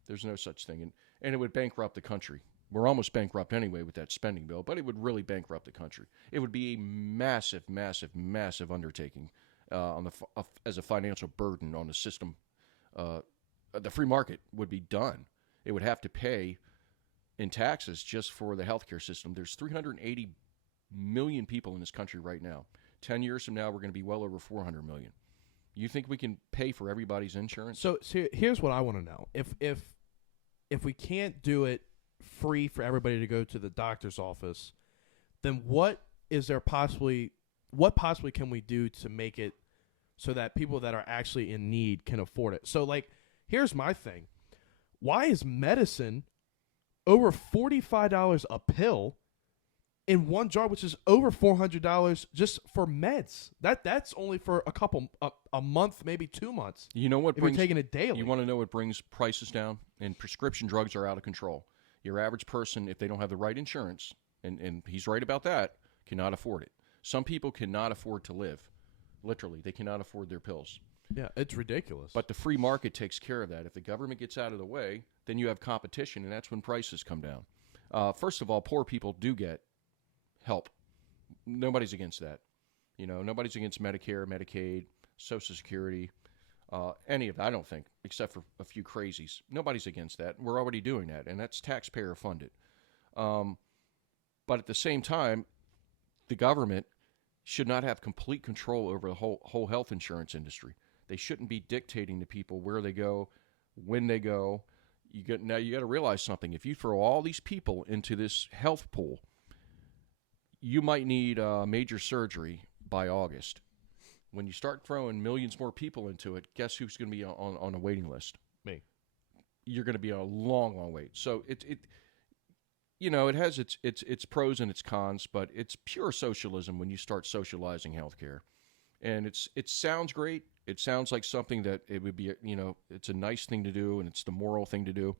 There's no such thing. And it would bankrupt the country We're almost bankrupt anyway with that spending bill, but it would really bankrupt the country. It would be a massive, massive, massive undertaking as a financial burden on the system. The free market would be done. It would have to pay in taxes just for the healthcare system. There's 380 million people in this country right now. 10 years from now, we're going to be well over 400 million. You think we can pay for everybody's insurance? So here's what I want to know: if we can't do it free for everybody to go to the doctor's office, then what possibly can we do to make it so that people that are actually in need can afford it? So, like, here's my thing: why is medicine over $45 a pill in one jar, which is over $400 just for meds? That's only for a month, maybe 2 months. You know what? If you're taking it daily. You want to know what brings prices down? And prescription drugs are out of control. Your average person, if they don't have the right insurance, and he's right about that, cannot afford it. Some people cannot afford to live. Literally, they cannot afford their pills. Yeah, it's ridiculous. But the free market takes care of that. If the government gets out of the way, then you have competition, and that's when prices come down. First of all, poor people do get help. Nobody's against that. Nobody's against Medicare, Medicaid, Social Security, any of that, I don't think, except for a few crazies. Nobody's against that. We're already doing that, and that's taxpayer funded. But at the same time, the government should not have complete control over the whole health insurance industry. They shouldn't be dictating to people where they go, when they go. Now you got to realize something. If you throw all these people into this health pool, you might need major surgery by August. When you start throwing millions more people into it, guess who's going to be on a waiting list? Me. You're going to be on a long, long wait. So it has its pros and its cons, but it's pure socialism when you start socializing healthcare. And it sounds great. It sounds like something that it would be, it's a nice thing to do, and it's the moral thing to do.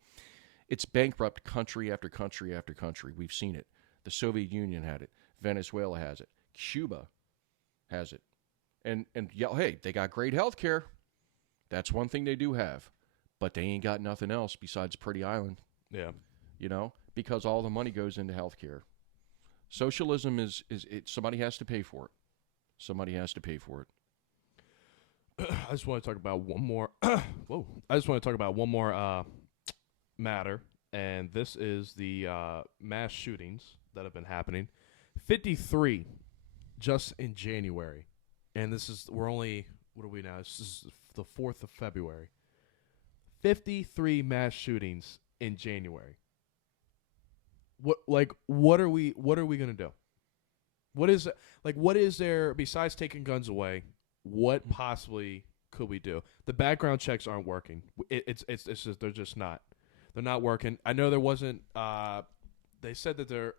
It's bankrupt country after country after country. We've seen it. The Soviet Union had it. Venezuela has it. Cuba has it. And hey, they got great health care. That's one thing they do have. But they ain't got nothing else besides Pretty Island. Yeah. Because all the money goes into health care. Socialism is somebody has to pay for it. Somebody has to pay for it. I just want to talk about one more. Whoa! I just want to talk about one more matter, and this is the mass shootings that have been happening. 53 just in January, and we're only, what are we now? This is the 4th of February. 53 mass shootings in January. What are we gonna do? What is there besides taking guns away? What possibly could we do? The background checks aren't working. It's just they're just not. They're not working. I know there wasn't. They said that the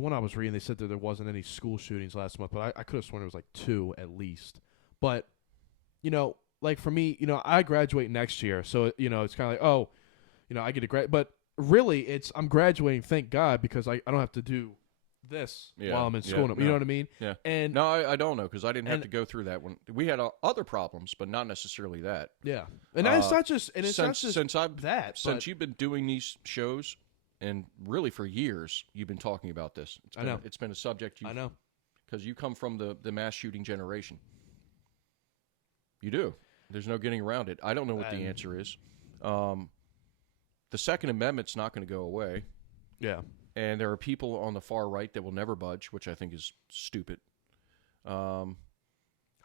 one I was reading, they said that there wasn't any school shootings last month, but I could have sworn it was like 2 at least. But like for me, I graduate next year, so it's kind of like, I get to grad, but really I'm graduating, thank God, because I don't have to do this while I'm in school. You know what I mean? Yeah. And no, I don't know, because I didn't have to go through that one. We had other problems, but not necessarily that. Yeah, and it's not just since you've been doing these shows, and really for years you've been talking about this. I know it's been a subject. I know, because you come from the mass shooting generation. You do. There's no getting around it. I don't know what the answer is. The Second Amendment's not going to go away. Yeah. And there are people on the far right that will never budge, which I think is stupid. I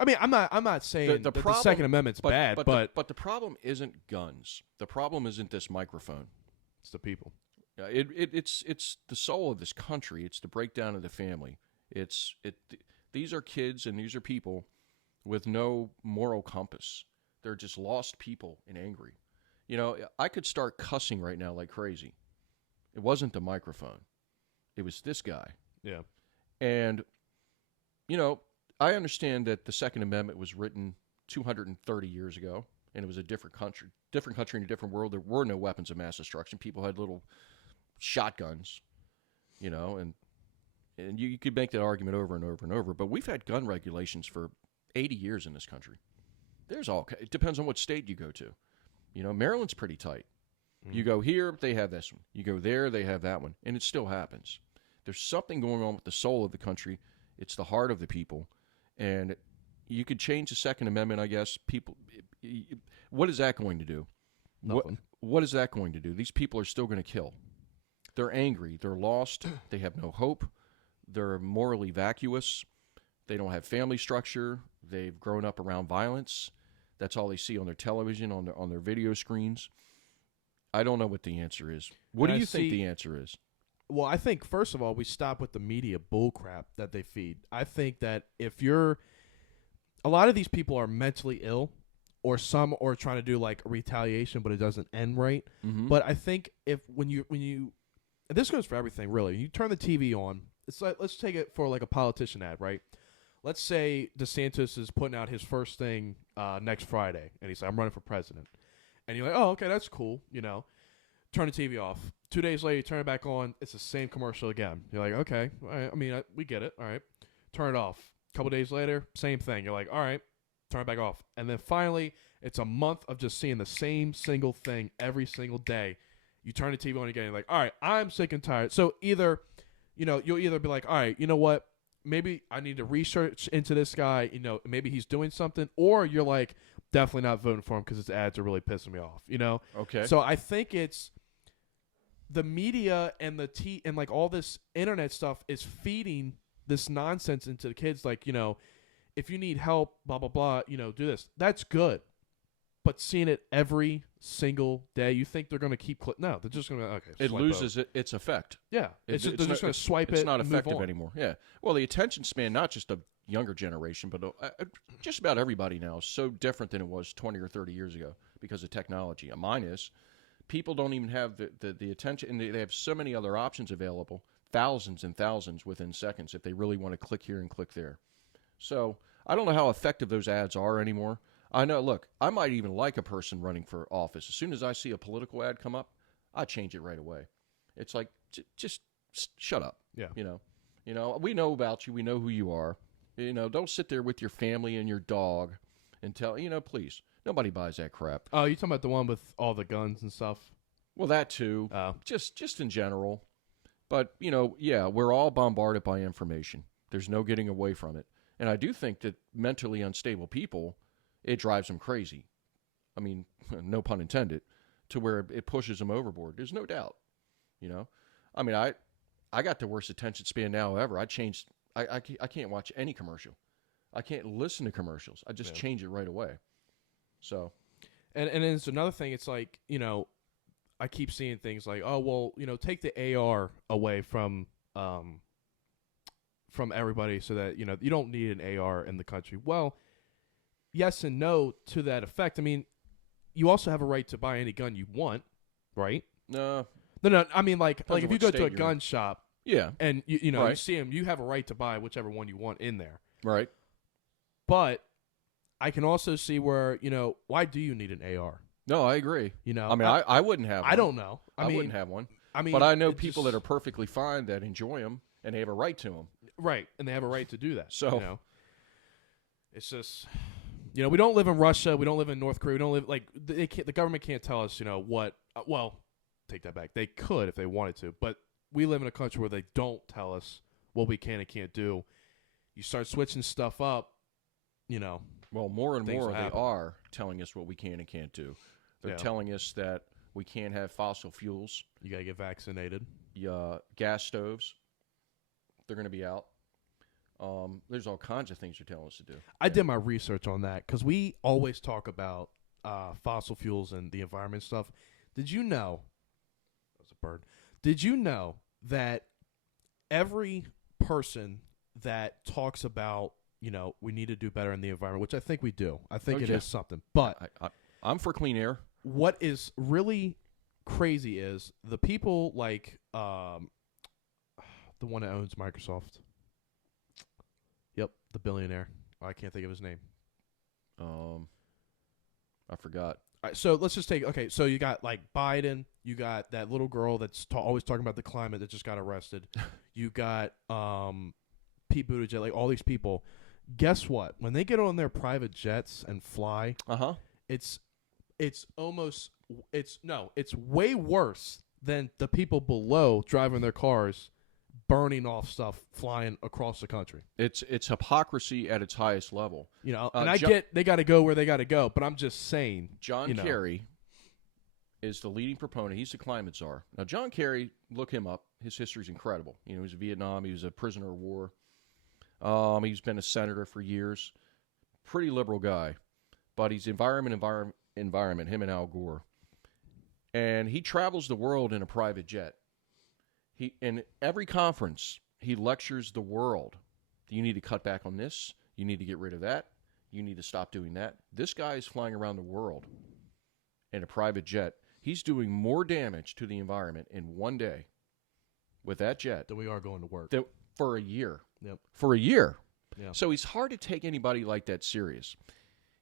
mean, I'm not saying that the Second Amendment's bad, but the problem isn't guns. The problem isn't this microphone. It's the people. It's the soul of this country. It's the breakdown of the family. These are kids and these are people with no moral compass. They're just lost people and angry. I could start cussing right now like crazy. It wasn't the microphone. It was this guy. Yeah. And, I understand that the Second Amendment was written 230 years ago, and it was a different country in a different world. There were no weapons of mass destruction. People had little shotguns, and you could make that argument over and over and over. But we've had gun regulations for 80 years in this country. It depends on what state you go to. Maryland's pretty tight. You go here, they have this one. You go there, they have that one. And it still happens. There's something going on with the soul of the country. It's the heart of the people. And you could change the Second Amendment, I guess. What is that going to do? Nothing. What is that going to do? These people are still going to kill. They're angry. They're lost. They have no hope. They're morally vacuous. They don't have family structure. They've grown up around violence. That's all they see on their television, on their video screens. I don't know what the answer is. What do you think the answer is? Well, I think, first of all, we stop with the media bullcrap that they feed. I think that if you're – a lot of these people are mentally ill, or some are trying to do like a retaliation, but it doesn't end right. Mm-hmm. But I think when you and this goes for everything, really. You turn the TV on. It's like, let's take it for like a politician ad, right? Let's say DeSantis is putting out his first thing next Friday, and he's like, I'm running for president. And you're like, oh, okay, that's cool, Turn the TV off. 2 days later, you turn it back on. It's the same commercial again. You're like, okay, all right, I mean, we get it. All right. Turn it off. A couple days later, same thing. You're like, all right, turn it back off. And then finally, it's a month of just seeing the same single thing every single day. You turn the TV on again. You're like, all right, I'm sick and tired. So either, you'll either be like, all right, you know what? Maybe I need to research into this guy. Maybe he's doing something. Or you're like, definitely not voting for him because his ads are really pissing me off. Okay. So I think it's the media and and like all this internet stuff is feeding this nonsense into the kids. Like, if you need help, blah, blah, blah, do this. That's good. But seeing it every single day, you think they're going to keep no, they're just going to okay. It loses its effect. Yeah. They're just going to swipe it. It's not and effective move on. anymore. Yeah. Well, the attention span, not just a younger generation, but just about everybody now is so different than it was 20 or 30 years ago because of technology. Mine is. People don't even have the attention, and they have so many other options available, thousands and thousands within seconds if they really want to click here and click there. So I don't know how effective those ads are anymore. I know, look, I might even like a person running for office. As soon as I see a political ad come up, I change it right away. It's like, just shut up. Yeah. We know about you. We know who you are. Don't sit there with your family and your dog and tell, please. Nobody buys that crap. Oh, you talking about the one with all the guns and stuff? Well, that too. Oh. Just in general. But, we're all bombarded by information. There's no getting away from it. And I do think that mentally unstable people, it drives them crazy. I mean, no pun intended, to where it pushes them overboard. There's no doubt. I mean, I got the worst attention span now ever. I can't watch any commercial. I can't listen to commercials. I just change it right away. So, and it's another thing. It's like, I keep seeing things like, oh, well, take the AR away from everybody so that, you don't need an AR in the country. Well, yes and no to that effect. I mean, you also have a right to buy any gun you want, right? No. I mean, like if you go to a gun shop, yeah, and you right. You see them, you have a right to buy whichever one you want in there, right? But I can also see where, why do you need an AR? No, I agree. I mean, I wouldn't have one. I don't know. I wouldn't have one. I mean, but I know people that are perfectly fine that enjoy them and they have a right to them. Right, and they have a right to do that. So, it's just, we don't live in Russia. We don't live in North Korea. We don't live the government can't tell us, what. Well, take that back. They could if they wanted to, but we live in a country where they don't tell us what we can and can't do. You start switching stuff up, Well, more and more they happen. are telling us what we can and can't do. They're telling us that we can't have fossil fuels. You got to get vaccinated. Gas stoves, they're going to be out. There's all kinds of things they're telling us to do. I did my research on that because we always talk about fossil fuels and the environment stuff. Did you know? That was a bird. Did you know that every person that talks about, we need to do better in the environment, which I think we do. I think it is something. But I'm for clean air. What is really crazy is the people like the one that owns Microsoft. Yep, the billionaire. I can't think of his name. I forgot. All right, so let's just take so you got like Biden, you got that little girl that's always talking about the climate that just got arrested. You got Pete Buttigieg, like all these people. Guess what? When they get on their private jets and fly, Uh-huh. it's it's way worse than the people below driving their cars, burning off stuff, flying across the country. It's hypocrisy at its highest level. You know, and I get they got to go where they got to go, but I'm just saying. John Kerry is the leading proponent. He's the climate czar. Now, John Kerry, look him up. His history's incredible. You know, he was in Vietnam. He was a prisoner of war. He's been a senator for years. Pretty liberal guy, but he's environment. Him and Al Gore, and he travels the world in a private jet. He in every conference he lectures the world. You need to cut back on this. You need to get rid of that. You need to stop doing that. This guy is flying around the world in a private jet. He's doing more damage to the environment in one day with that jet That we are going to work for a year. Yep. For a year. Yeah. So it's hard to take anybody like that serious.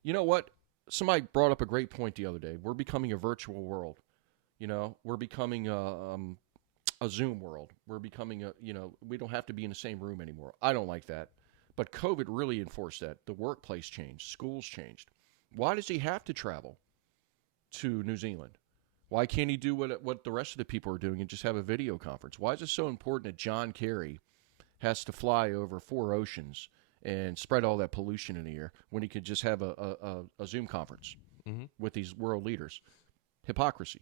You know what? Somebody brought up a great point the other day. We're becoming a virtual world. You know, we're becoming a Zoom world. We're becoming we don't have to be in the same room anymore. I don't like that. But COVID really enforced that. The workplace changed. Schools changed. Why does he have to travel to New Zealand? Why can't he do what the rest of the people are doing and just have a video conference? Why is it so important that John Kerry has to fly over 4 oceans and spread all that pollution in the air when he could just have a Zoom conference with these world leaders? Hypocrisy.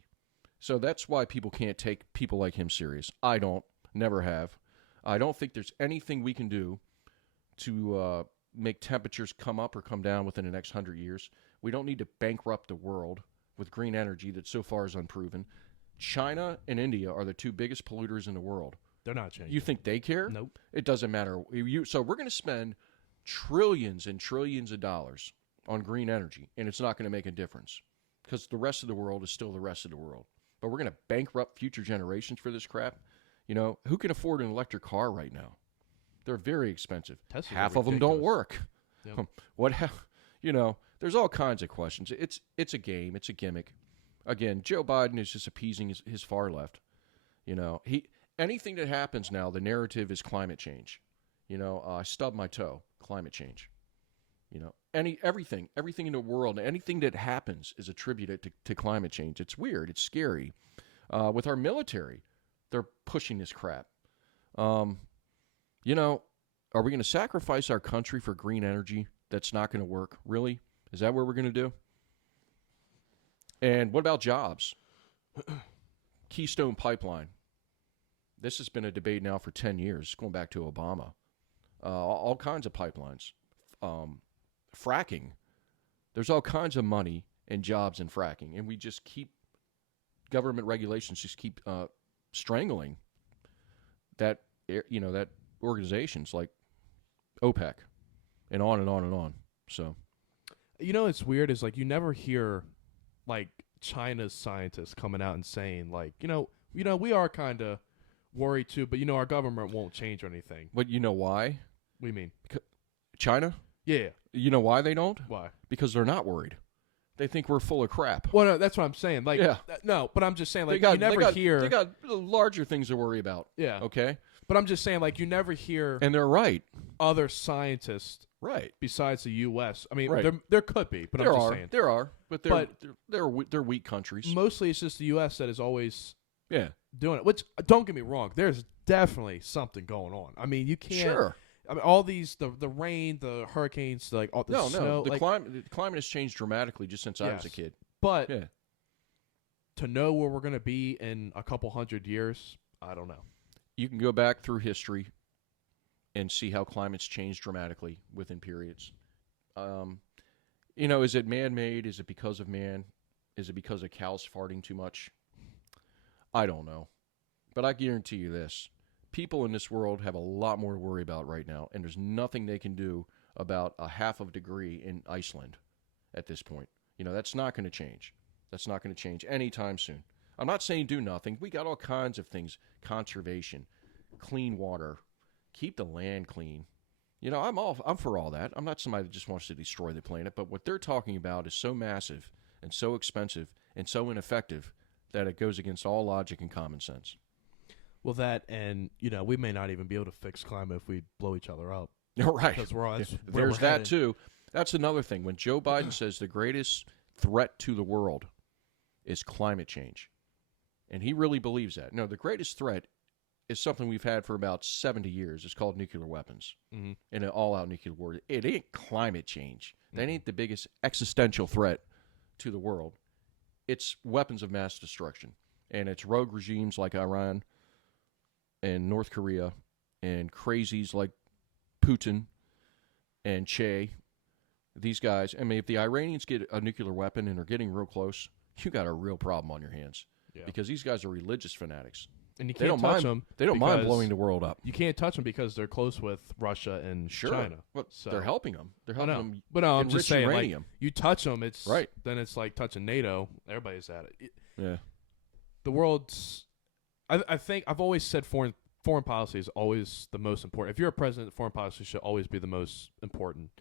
So that's why people can't take people like him serious. I don't. Never have. I don't think there's anything we can do to make temperatures come up or come down within the next 100 years. We don't need to bankrupt the world with green energy that so far is unproven. China and India are the 2 biggest polluters in the world. They're not changing. You think they care? Nope. It doesn't matter. So we're going to spend trillions and trillions of dollars on green energy, and it's not going to make a difference because the rest of the world is still the rest of the world. But we're going to bankrupt future generations for this crap. You know, who can afford an electric car right now? They're very expensive. Teslas Half are of them don't ridiculous. work. Yep. There's all kinds of questions. It's a game. It's a gimmick. Again, Joe Biden is just appeasing his far left. You know, anything that happens now, the narrative is climate change. You know, I stubbed my toe, climate change. You know, everything in the world, anything that happens is attributed to climate change. It's weird. It's scary. With our military, they're pushing this crap. You know, are we going to sacrifice our country for green energy? That's not going to work. Really? Is that what we're going to do? And what about jobs? Keystone Pipeline. This has been a debate now for 10 years, going back to Obama. All kinds of pipelines. Fracking. There's all kinds of money and jobs in fracking, and we just keep government regulations just keep strangling that that organizations like OPEC and on and on and on. So, It's weird is like you never hear like China's scientists coming out and saying like we are kind of worried too, but our government won't change or anything. but you know why? What do you mean? China? Yeah. You know why they don't? Why? Because they're not worried. They think we're full of crap. Well, no, that's what I'm saying. Like, Yeah. No, but I'm just saying, like, They you never hear. They got larger things to worry about. Yeah. Okay? But I'm just saying, like, you never hear And they're right. other scientists Right. besides the U.S. I mean, Right. there could be, but I'm just saying. There are. But they're weak countries. Mostly it's just the U.S. that is always Yeah. doing it, which, don't get me wrong, there's definitely something going on. I mean, you can't. Sure. I mean, all these, the rain, the hurricanes, like all the snow. The climate has changed dramatically just since I was a Yes. kid. But Yeah. to know where we're going to be in a couple hundred years, I don't know. You can go back through history and see how climate's changed dramatically within periods. Is it man-made? Is it because of man? Is it because of cows farting too much? I don't know. But I guarantee you this. People in this world have a lot more to worry about right now, and there's nothing they can do about a half of a degree in Iceland at this point. That's not going to change. That's not going to change anytime soon. I'm not saying do nothing. We got all kinds of things. Conservation, clean water, keep the land clean. I'm for all that. I'm not somebody that just wants to destroy the planet, but what they're talking about is so massive and so expensive and so ineffective that it goes against all logic and common sense. Well, that and, we may not even be able to fix climate if we blow each other up. You're right. Because that's where There's we're that headed. too. That's another thing. When Joe Biden says the greatest threat to the world is climate change. And he really believes that. No, the greatest threat is something we've had for about 70 years. It's called nuclear weapons and an all-out nuclear war. It ain't climate change. That ain't the biggest existential threat to the world. It's weapons of mass destruction. And it's rogue regimes like Iran and North Korea and crazies like Putin and Che. These guys, I mean, if the Iranians get a nuclear weapon and are getting real close, you got a real problem on your hands. Yeah. Because these guys are religious fanatics. And you They can't don't touch mind. them. They don't mind blowing the world up. You can't touch them because they're close with Russia and China. But So. they're helping them. They're helping them. But no, I'm just saying, uranium. like, you touch them, it's Right. Then it's like touching NATO. Everybody's at it. Yeah. The world's. I think I've always said foreign policy is always the most important. If you're a president, foreign policy should always be the most important.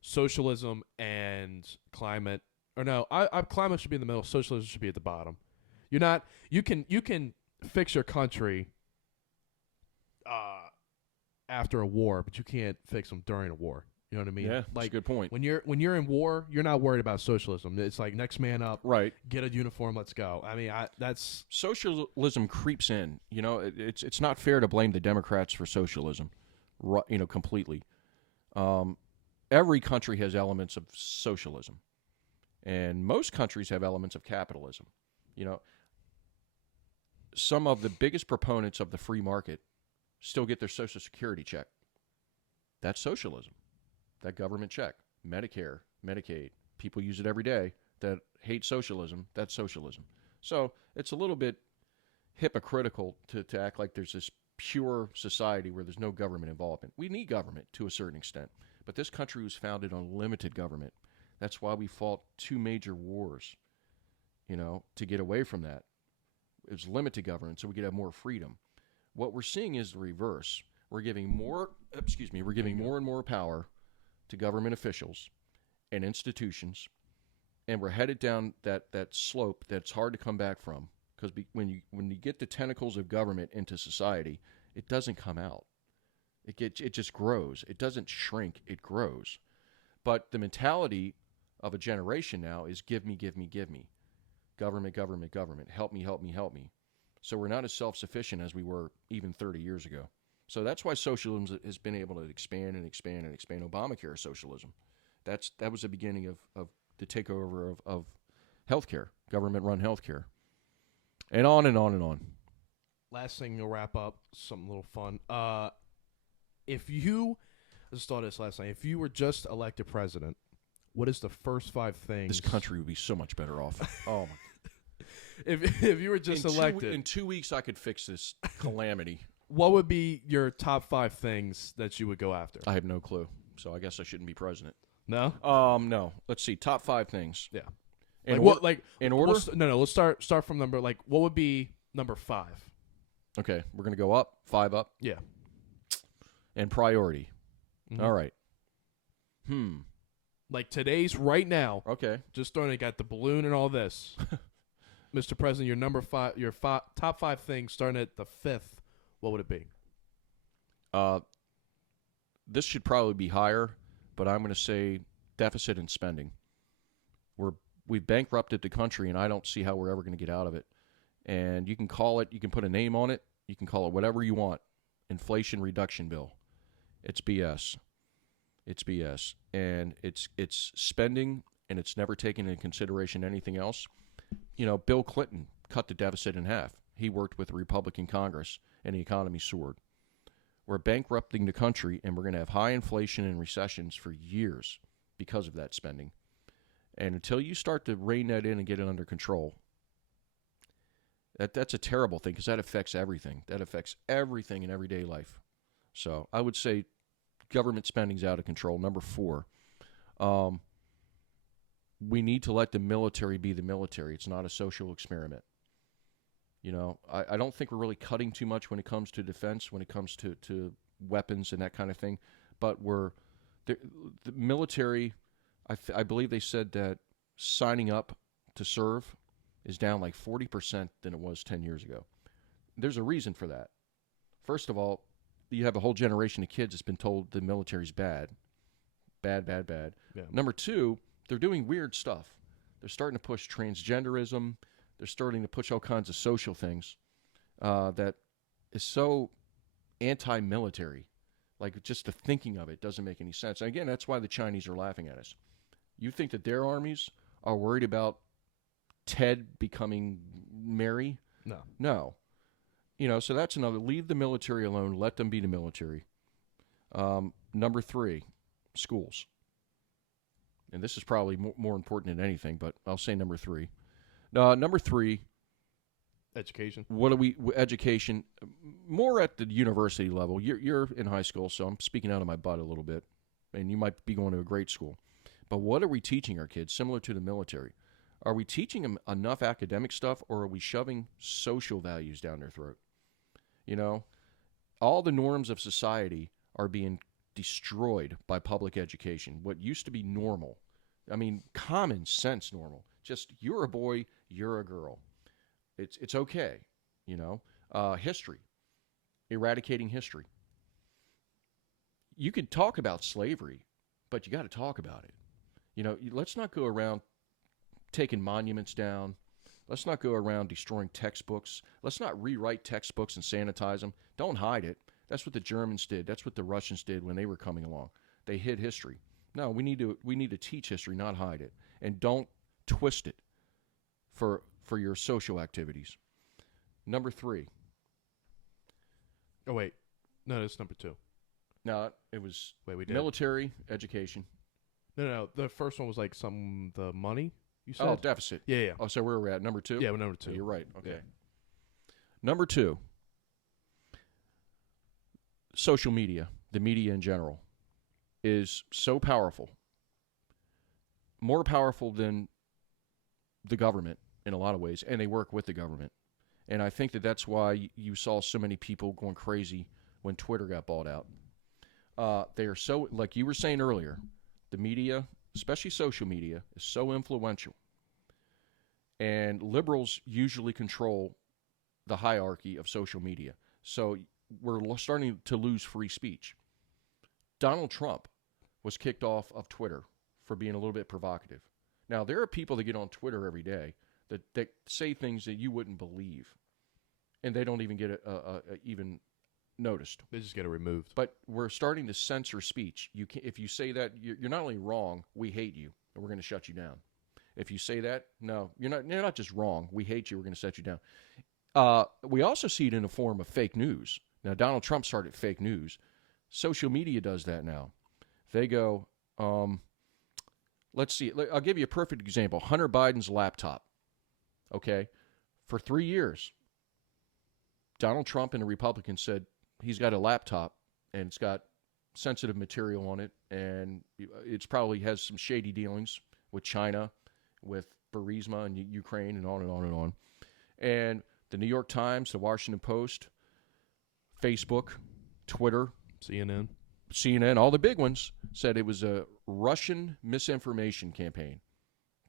Socialism and climate, or no, climate should be in the middle. Socialism should be at the bottom. You're not. You can fix your country after a war, but you can't fix them during a war. You know what I mean? Yeah, that's a good point. When you're in war, you're not worried about socialism. It's like next man up. Right. Get a uniform. Let's go. I mean, that's Socialism creeps in. You know, it's not fair to blame the Democrats for socialism, completely. Every country has elements of socialism, and most countries have elements of capitalism. You know, some of the biggest proponents of the free market still get their Social Security check. That's socialism. That government check. Medicare, Medicaid. People use it every day that hate socialism. That's socialism. So it's a little bit hypocritical to act like there's this pure society where there's no government involvement. We need government to a certain extent. But this country was founded on limited government. That's why we fought 2 major wars, to get away from that. It was limited government so we could have more freedom. What we're seeing is the reverse. We're giving more and more power to government officials and institutions, and we're headed down that slope that's hard to come back from. Because when you get the tentacles of government into society, it doesn't come out. It just grows. It doesn't shrink. It grows. But the mentality of a generation now is give me, give me, give me. Government, government, government. Help me, help me, help me. So we're not as self-sufficient as we were even 30 years ago. So that's why socialism has been able to expand and expand and expand. Obamacare is socialism. That was the beginning of the takeover of healthcare, government-run healthcare, and on and on and on. Last thing to wrap up, something a little fun. I just thought of this last night. If you were just elected president, what is the first 5 things? This country would be so much better off. Oh my! If you were just elected, in 2 weeks, I could fix this calamity. What would be your top 5 things that you would go after? I have no clue, so I guess I shouldn't be president. No. No. Let's see. Top 5 things. Yeah. In order? Let's start from number. Like, what would be number 5? Okay, we're gonna go up 5 up. Yeah. And priority. Mm-hmm. All right. Like today's right now. Okay. Just throwing. Got the balloon and all this. Mr. President, your number 5. Your top 5 things starting at the 5th. What would it be? This should probably be higher, but I'm going to say deficit and spending. We've bankrupted the country, and I don't see how we're ever going to get out of it. And you can call it, you can put a name on it, you can call it whatever you want. Inflation reduction bill. It's BS. It's BS. And it's spending, and it's never taken into consideration anything else. Bill Clinton cut the deficit in half. He worked with the Republican Congress, and the economy soared. We're bankrupting the country, and we're going to have high inflation and recessions for years because of that spending. And until you start to rein that in and get it under control, that's a terrible thing because that affects everything. That affects everything in everyday life. So I would say government spending's out of control. Number 4, we need to let the military be the military. It's not a social experiment. I don't think we're really cutting too much when it comes to defense, when it comes to weapons and that kind of thing. But the military, I believe they said that signing up to serve is down like 40% than it was 10 years ago. There's a reason for that. First of all, you have a whole generation of kids that's been told the military's bad. Bad, bad, bad. Yeah. Number 2, they're doing weird stuff. They're starting to push transgenderism. They're starting to push all kinds of social things that is so anti-military. Like, just the thinking of it doesn't make any sense. And again, that's why the Chinese are laughing at us. You think that their armies are worried about Ted becoming Mary? No. No. So that's another. Leave the military alone. Let them be the military. Number 3, schools. And this is probably more important than anything, but I'll say number 3. Number 3, education. Education, more at the university level. You're in high school, so I'm speaking out of my butt a little bit, and you might be going to a great school. But what are we teaching our kids, similar to the military? Are we teaching them enough academic stuff, or are we shoving social values down their throat? All the norms of society are being destroyed by public education. What used to be normal, common sense normal, just you're a boy, you're a girl. It's okay, history, eradicating history. You could talk about slavery, but you got to talk about it. Let's not go around taking monuments down. Let's not go around destroying textbooks. Let's not rewrite textbooks and sanitize them. Don't hide it. That's what the Germans did. That's what the Russians did when they were coming along. They hid history. No, we need to teach history, not hide it, and don't twist it for your social activities. Number 3. Oh wait, no, that's number 2. No, it was we did military education. No. The first one was like the money you said. Oh, deficit. Yeah. Oh, so where we're at number 2. Yeah, we're number 2. Oh, you're right. Okay. Yeah. Number 2. Social media, the media in general, is so powerful, more powerful than the government in a lot of ways, and they work with the government. And I think that's why you saw so many people going crazy when Twitter got bought out. They are so, like you were saying earlier, the media, especially social media, is so influential. And liberals usually control the hierarchy of social media. So we're starting to lose free speech. Donald Trump was kicked off of Twitter for being a little bit provocative. Now, there are people that get on Twitter every day that say things that you wouldn't believe, and they don't even get even noticed. They just get it removed. But we're starting to censor speech. If you say that, you're not only wrong, we hate you, and we're going to shut you down. If you say that, no, you're not just wrong, we hate you, we're going to shut you down. We also see it in the form of fake news. Now, Donald Trump started fake news. Social media does that now. They go, let's see. I'll give you a perfect example. Hunter Biden's laptop. Okay? For 3 years, Donald Trump and the Republicans said he's got a laptop and it's got sensitive material on it, and it's probably has some shady dealings with China, with Burisma and Ukraine, and on and on and on. And the New York Times, the Washington Post, Facebook, Twitter, CNN, all the big ones said it was a Russian misinformation campaign.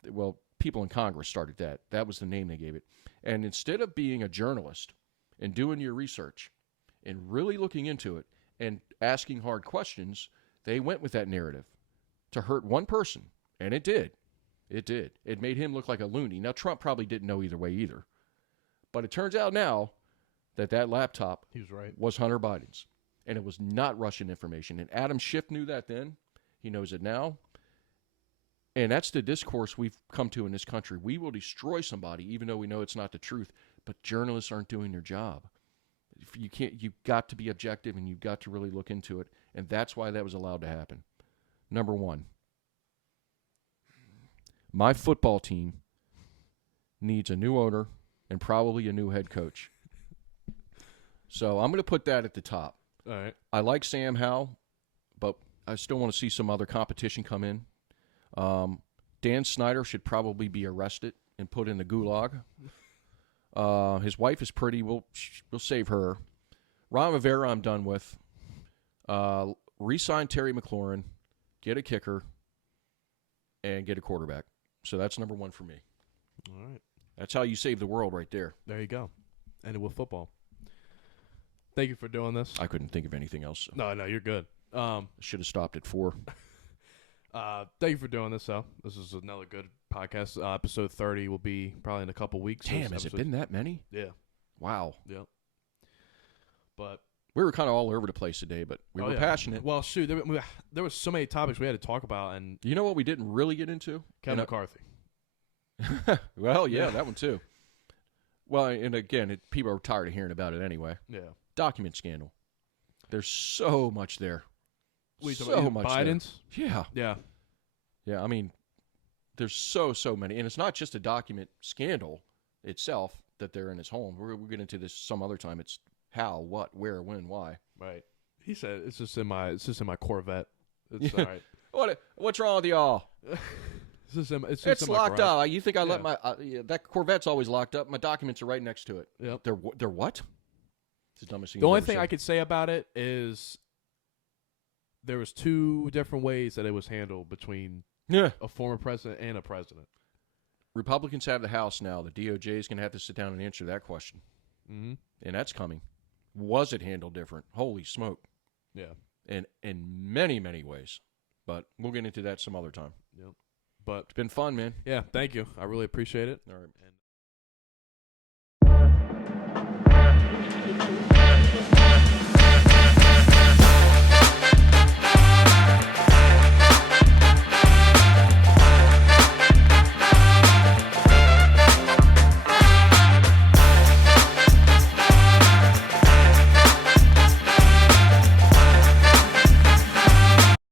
Well, people in Congress started that. That was the name they gave it. And instead of being a journalist and doing your research and really looking into it and asking hard questions, they went with that narrative to hurt one person. And it did. It did. It made him look like a loony. Now, Trump probably didn't know either way either. But it turns out now that laptop he was right. Was Hunter Biden's. And it was not Russian information. And Adam Schiff knew that then. He knows it now. And that's the discourse we've come to in this country. We will destroy somebody even though we know it's not the truth. But journalists aren't doing their job. You've got to be objective, and you've got to really look into it. And that's why that was allowed to happen. Number 1. My football team needs a new owner and probably a new head coach. So I'm going to put that at the top. All right. I like Sam Howell, but I still want to see some other competition come in. Dan Snyder should probably be arrested and put in the gulag. His wife is pretty. We'll save her. Ron Rivera I'm done with. Re-sign Terry McLaurin, get a kicker, and get a quarterback. So that's number 1 for me. All right. That's how you save the world right there. There you go. Ended with football. Thank you for doing this. I couldn't think of anything else. No, you're good. Should have stopped at 4. Thank you for doing this, though. This is another good podcast. Episode 30 will be probably in a couple weeks. Damn, has it been that many? Yeah. Wow. Yeah. But we were kind of all over the place today, but we were passionate. Well, shoot, there was so many topics we had to talk about, and you know what we didn't really get into? Kevin McCarthy. Well, yeah, that one too. Well, and again, people are tired of hearing about it anyway. Yeah. Document scandal. There's so much there. So much Biden's? There. Yeah. Yeah. Yeah, I mean, there's so many. And it's not just a document scandal itself that they're in his home. We'll get into this some other time. It's how, what, where, when, why. Right. He said it's just in my Corvette. It's all right. What's wrong with y'all? It's locked up. You think I let my that Corvette's always locked up. My documents are right next to it. Yep. They're what? It's the dumbest thing. The only thing I could say about it is there was two different ways that it was handled between a former president and a president. Republicans have the House now. The DOJ is going to have to sit down and answer that question. Mm-hmm. And that's coming. Was it handled different? Holy smoke. Yeah. In many, many ways. But we'll get into that some other time. Yep. But it's been fun, man. Yeah, thank you. I really appreciate it. All right.